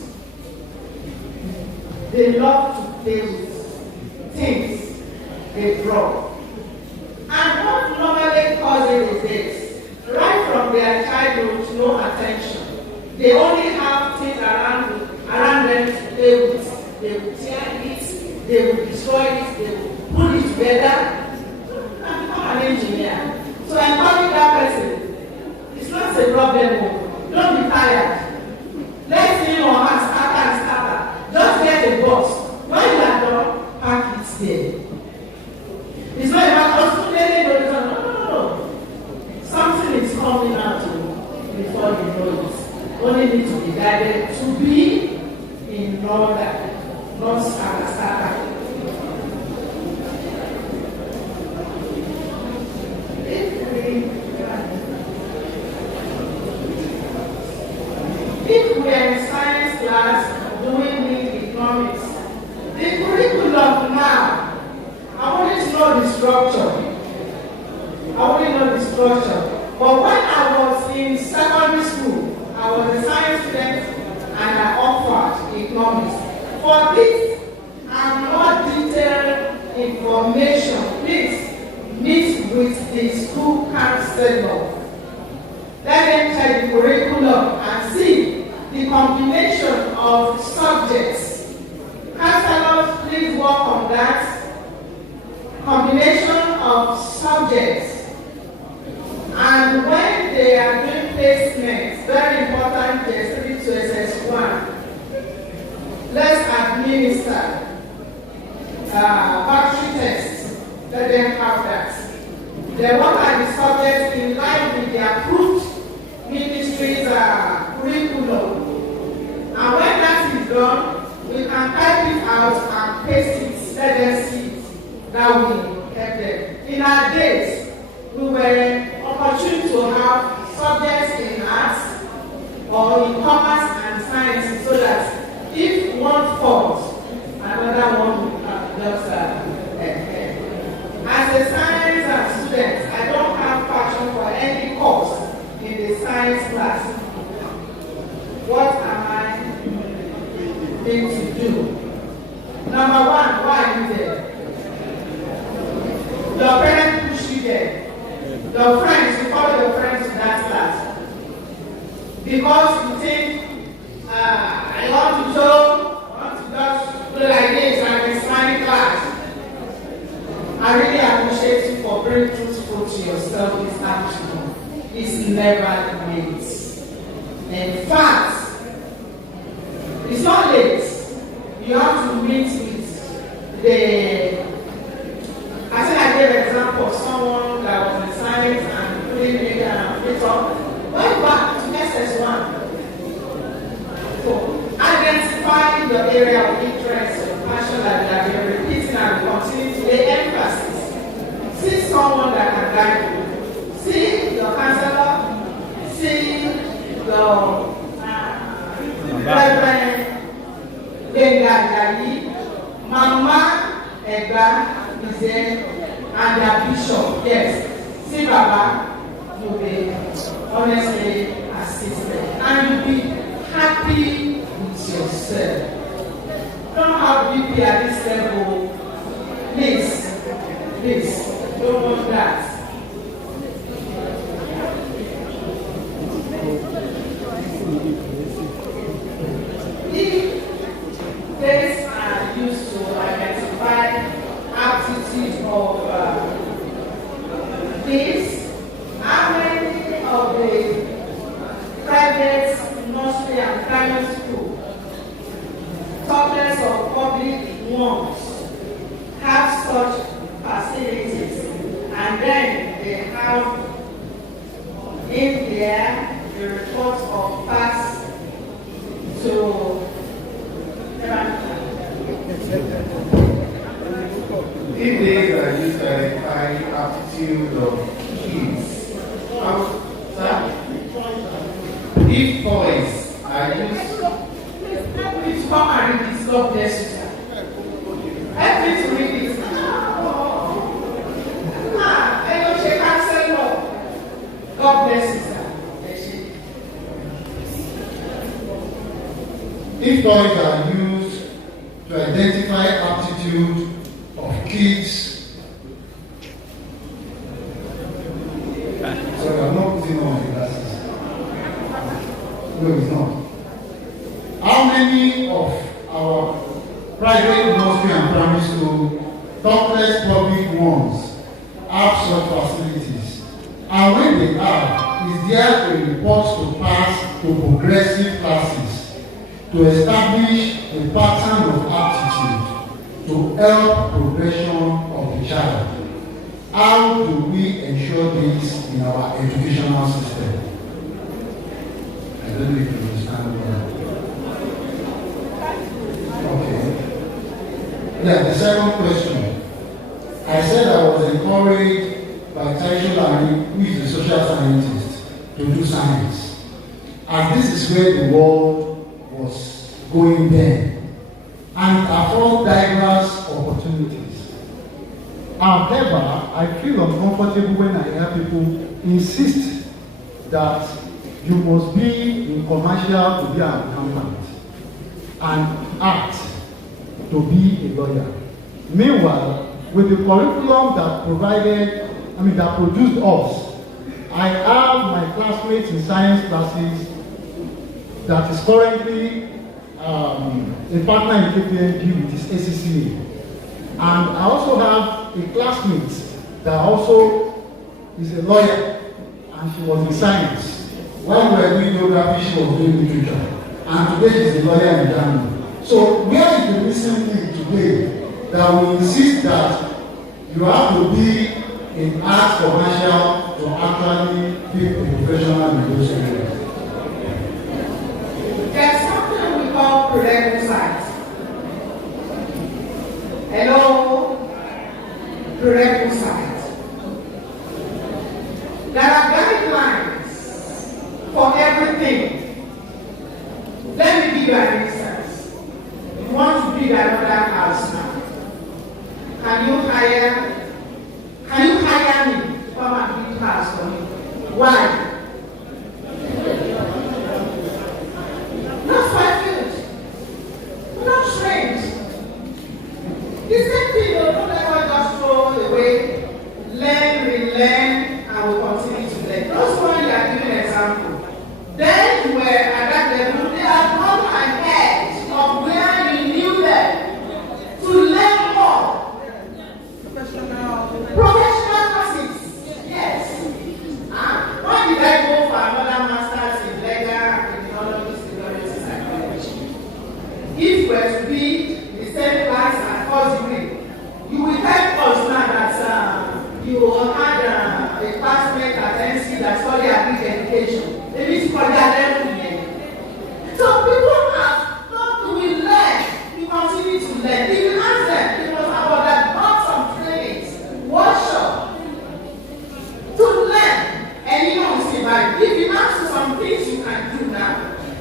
they love to play with things they draw. And what normally causes this, right from their childhood, no attention. They only have things around them to play with. They will tear it, they will destroy it, they will put it together, and become an engineer. So encourage that person. It's not a problem. Don't be tired. Let him or her start. Just get a box. When you are done, pack it there. It's not about us no. Something is coming out before you know it. Only need to be guided to be in order, not start. If we are in science class doing economics, the curriculum now, I want to know the structure. But when I was in secondary school, I was a science student and I offered economics. For this and more detailed information, please meet with the school counselor. Let them check the curriculum and see the combination of subjects. Counselors, please work on that. Combination of subjects. And when they are doing placements, very important, JS3&SS3, let's administer battery tests. Let them have that. Then what are the subjects in line with the approved ministries curriculum? And when that is done, we can type it out and paste it, let them see it. That will help them. In our days, we were opportune to have subjects in arts or in commerce and science, so that if one falls, another one will just as a science student, I don't have passion for any course in the science class. What am I need to do? Number one, why are you there? Your parents push you there. Your friends, you follow your friends to that class. Because you think, I want to show, I want to just do like this and it's my class. I really appreciate you for bringing truthful to yourself this afternoon. It's never late. In fact, it's not late. You have to meet with the. I think I gave an example of someone that was in science and couldn't make it up. Went back to SS1. So identify your area of interest, your passion that you're repeating and continue to lay emphasis. See someone that can guide you. See your counselor. See your Reverend Egba, Mama Egba is there, and their bishop. Yes. See Baba, you'll be honestly assisted. And you'll be happy with yourself. Don't have BP at this level. Please, don't want that. If these are used to identify aptitude of this, how many of the private nursery and primary school, topless or public ones, have such facilities, and then they have in there the report of pass to If they are used to identify aptitude of kids, if toys are used, please come and read this. God bless you, sir. Help me to read this. I don't shake hands, Lord. God bless you, sir. If toys are used to identify aptitude of kids, so I'm not putting on the glasses. No, it's not. How many of our private nursery and primary school, topless public ones, have such facilities? And when they have, is there a report to pass to progressive classes to establish a pattern of aptitude to help progression of the child? How do we ensure this in our educational system? I don't know if you understand that. Okay. Yeah, the second question. I said I was encouraged by Taisho Lari, who is a social scientist, to do science. And this is where the world was going then, and afford diverse opportunities. However, I feel uncomfortable when I hear people insist that you must be in commercial to be an accountant and art to be a lawyer. Meanwhile, with the curriculum that produced us, I have my classmates in science classes that is currently a partner in KPMG with his ACCA. And I also have a classmate that also is a lawyer, and she was in science. While we were doing geography, she was doing literature. And today she's a lawyer in Germany. So where is the missing link today that will insist that you have to be in arts commercial to actually be a professional in those areas? There's something we call prerequisites. Hello? Prerequisites. There are guidelines for everything. Let me give you an instance. You want to build another house now. Can you hire me to come and build house for me? Why? Not five not trained. The same thing, don't ever just throw away, learn, relearn, and will continue to learn. Those one you are giving an example. Then you were at that level, they have gone ahead of where you knew them to learn more. Professional courses, yes. Why did I go for another master's in legal and criminology, security, psychology? If we were to be the same class at first degree, you will tell us now that you had a classmate at NC that studied agric education. They need to call that level again. So people have not to learn, you continue to learn. If you ask them, they must have that got some trainings, workshop to learn. And you don't see by if you ask some things you can do now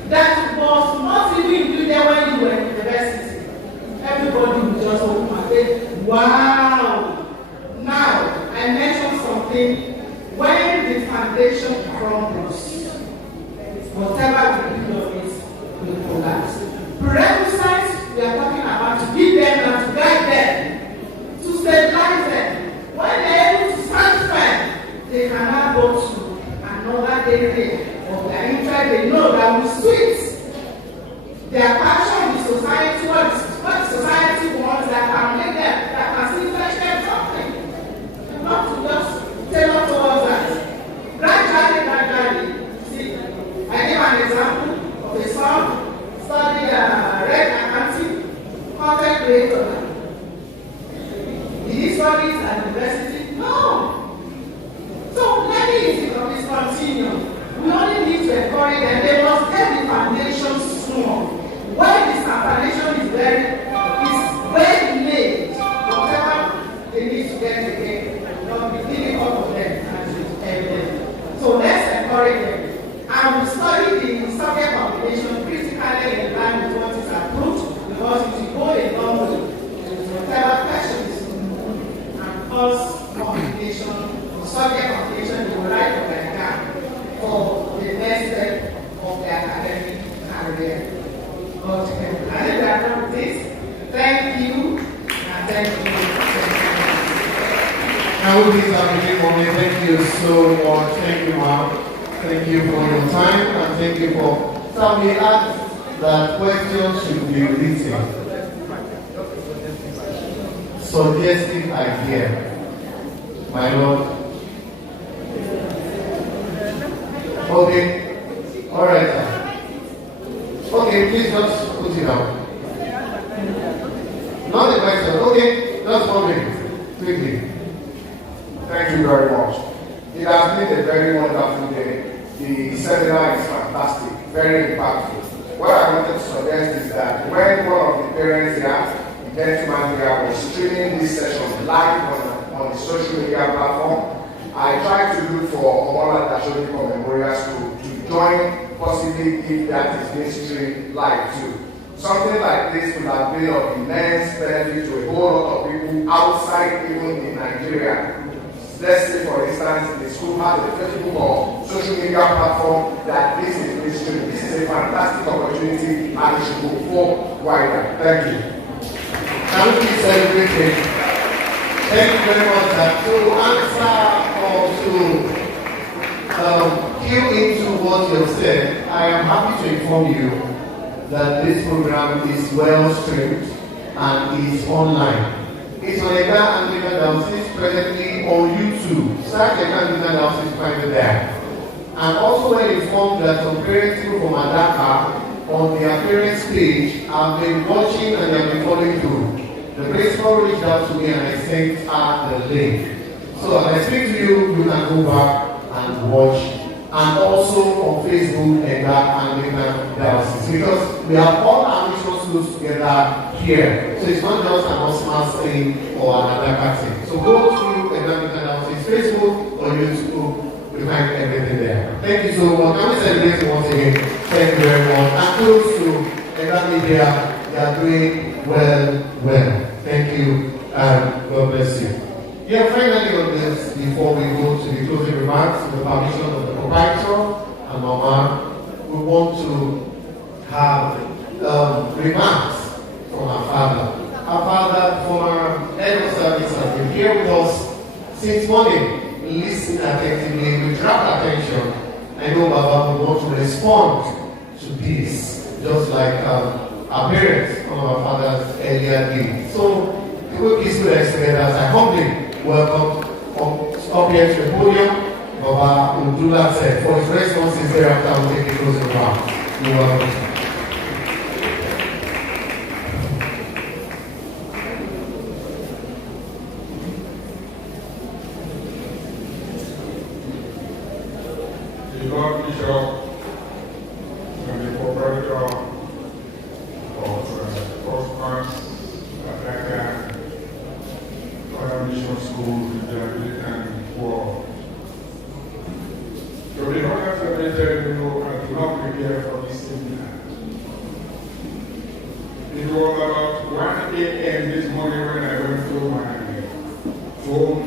that was not even included when you were in university, everybody will just open and say, wow. Now I mentioned something. When the foundation crumbles, whatever we do of it will collapse. Prerequisites we are talking about to give them and to guide them, to stabilize them. When they are able to stand firm, they can now go to another area of their interest. They know that will suit their passion with society, what the society wants, that can make them, that can still fetch them something. Not to just tailor towards that. Gradually, see, I give an example of a son studying red accounting, content creator. Did he study at university? No. So learning is continuum. We only need to encourage them. They must get the foundation strong. When the foundation is well laid, whatever they need to get again, not be difficult for them and to help them. So let's encourage them. And we study the subject combination critically in line with what is approved, because it will go a long way with whatever questions and cause combination, subject combination, they will write for their exam for the next step of their academic career. But I think that done with this. Thank you and thank you. Now, with this opportunity, thank you so much. Thank you, ma'am. Thank you for your time and thank you for telling me that questions should be written. Suggestive idea, my lord. Okay, all right. Okay, please just put it down. Not a question. Okay, just 1 minute, quickly. Thank you very much. It has been a very wonderful day. The seminar is fantastic, very impactful. What I wanted to suggest is that when one of the parents here, the gentleman here, was streaming this session live on the social media platform, I tried to look for Omola Dashodiko Memorial School to join, possibly if that is being streamed live too. Something like this would have been of immense benefit to a whole lot of people outside, even in Nigeria. Let's say, for instance, the school has a Facebook or social media platform that this is being streamed. This is a fantastic opportunity and it should go forward wider. Thank you. Can we please celebrate it? Thank you very much. To answer or to cue into what you have said, I am happy to inform you that this program is well streamed and is online. It's on Egba Anglican Diocese, presently on YouTube. Search Egba Anglican Diocese, find it there. And also well informed that some parents from Adaka on their parents page have been watching and have been following through. The principal reached out to me and I sent her the link. So as I speak to you, you can go back and watch. And also on Facebook, Egba Anglican Diocesan. Because we have all our mission schools together here. So it's not just an Osman's thing or another thing. So go to Egba Anglican Diocesan Facebook or YouTube. You find everything there. Thank you so much. Can we celebrate once again? Thank you very much. And close to Egba Media, they are doing well. Thank you and God bless you. Yeah, finally on this, before we go to the closing remarks, with the permission of the proprietor and Mama, we want to have remarks from our father. Our father, former head of service, has been here with us since morning. Listen attentively, with rapt attention. I know Baba will want to respond to this, just like our parents, one of our fathers earlier did. So, the way peaceful together, as I humbly welcome up here to the podium. Baba will do that for his responses thereafter. We'll take the closing remarks. You're welcome. The Lord Bishop and the proprietor of Cosmos, Mission School, the Anglican War. To be honest, let me tell you, I do not prepare for this seminar. It was about 1 a.m. this morning when I went to my home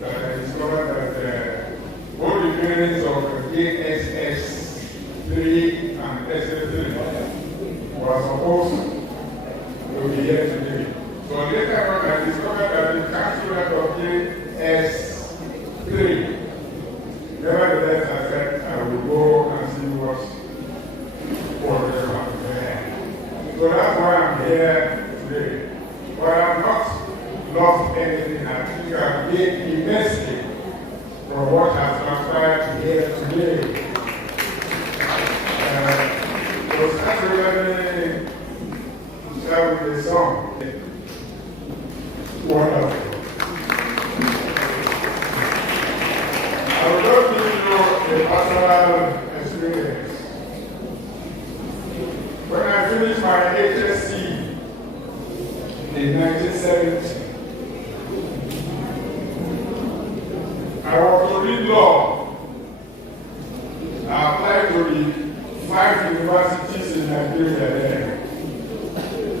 that I discovered that all the parents of JS3 and SS3 were supposed to be here today. So later on, I discovered that the councillor of JS3, nevertheless, I said I will go and see what's there. So that's why I'm here today. But I've not lost anything. I think I've gained immensely from what has transpired here today. So actually, let me start with a song. Wonderful. I would love to give you a personal experience. When I finished my HSC in 1970, I was to read law. I applied to the 5 universities in Nigeria then.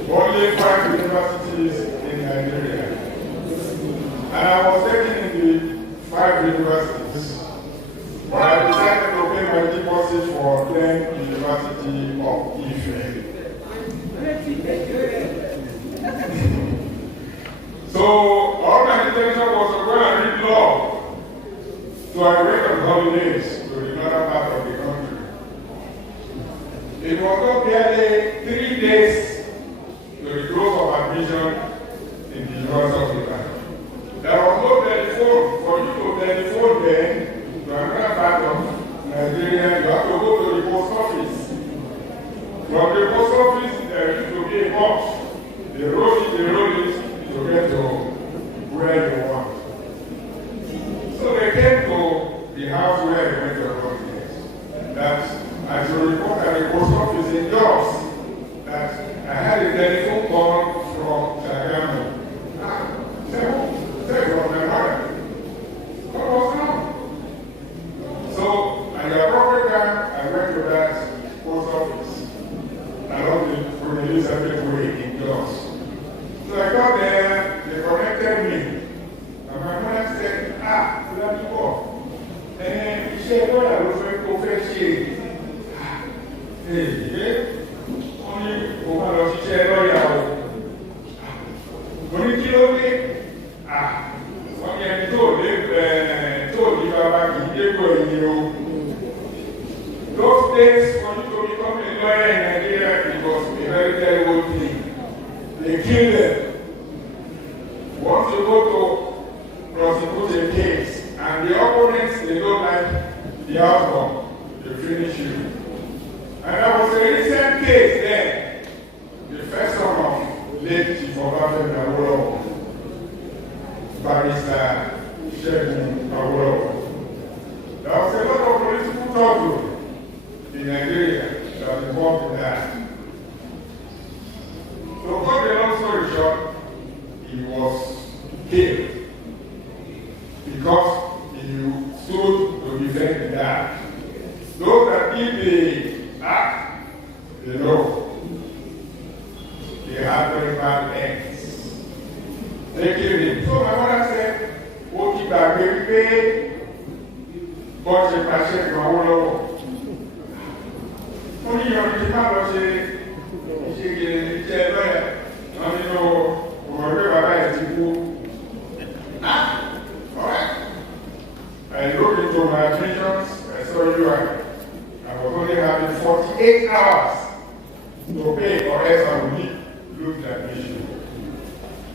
Only 5 universities in Nigeria. And I was taken in the 5 universities. But I decided to pay my deposit for then University of Ife. So all my intention was to go and read law. So I went on holidays to the northern part of the country. It was not barely 3 days to the close of admission in the University of Ibadan. There was no telephone. For you to telephone then to another part of Nigeria, you have to go to the post office. From the post office, there used to be a box. They roll it to get to where you want. So they came to the house where I went to holidays. That I should report at the post office in Jos that I had a telephone call from Shagamu. Say from my mother. What was wrong? So at the appropriate time, I went to that post office along the Queen Elizabeth Way in Jos. So I got there, they connected me. And my mother said, let me go. And she said, what I was going to fetch you. Only woman of she lawyer. When you kill me, when you told you about the those days for you to become a lawyer in Nigeria, it was a very terrible thing. They kill them. Once you go to prosecute a case, and the opponents, they don't like the outcome, they finish you. And there was a recent case there, the first son of late Chief Obafemi Awolowo, Barrister There was a lot of political trouble in Nigeria that was involved in that. So, cut the long story short, he was killed because he stood to defend the dad. Those that did the act, they know they have very bad ends. They killed him. So my mother said, ó ti gbàgbé wípé bọ́ọ̀ṣe pàṣẹ ìgbàwó lọ́wọ́. Ó ní ìyọ̀nù tí má lọ ṣe iṣẹ́ lọ́yà. Wọ́n nínú ọmọdé bàbá ẹ̀ ti kú. I looked into my admissions, I saw you I was only having 48 hours to pay or else I would need to lose the admission.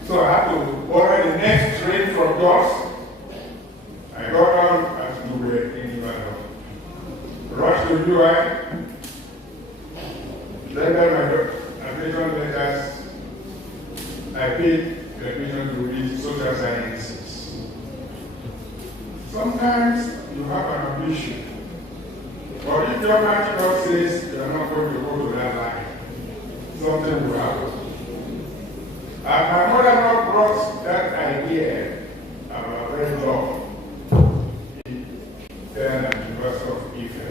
So I had to borrow the next train from Jos. I got on as we were in Ibadan. Rushed to UI. Later my admission letters, I paid the admission to read social sciences. Sometimes you have an ambition. But if your master says you are not going to go to that line, something will happen. And my mother not brought that idea about a very job then at the University of Ife.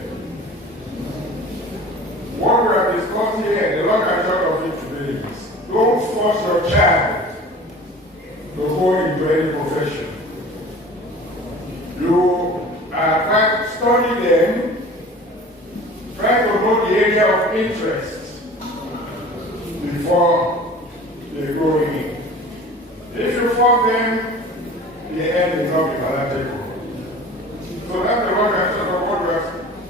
What we are discussing here, the long and short of it today is, don't force your child to go into any profession. You are trying to study them, try to know the area of interest before they go in. If you force them, the end is not palatable. So that's the one I thought of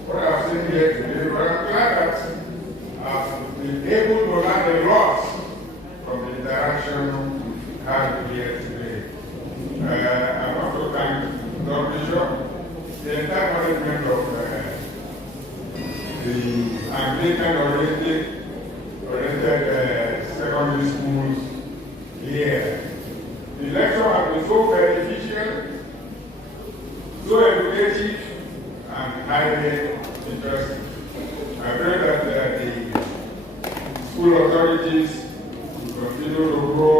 what I've seen here today. But I'm glad that I've been able to learn a lot from the interaction we've had here today. I want to thank Dr. Bishop, the entire management of the Anglican-oriented secondary schools here. The lecture has been so beneficial, so educative, and highly interesting. I pray that the school authorities will continue to grow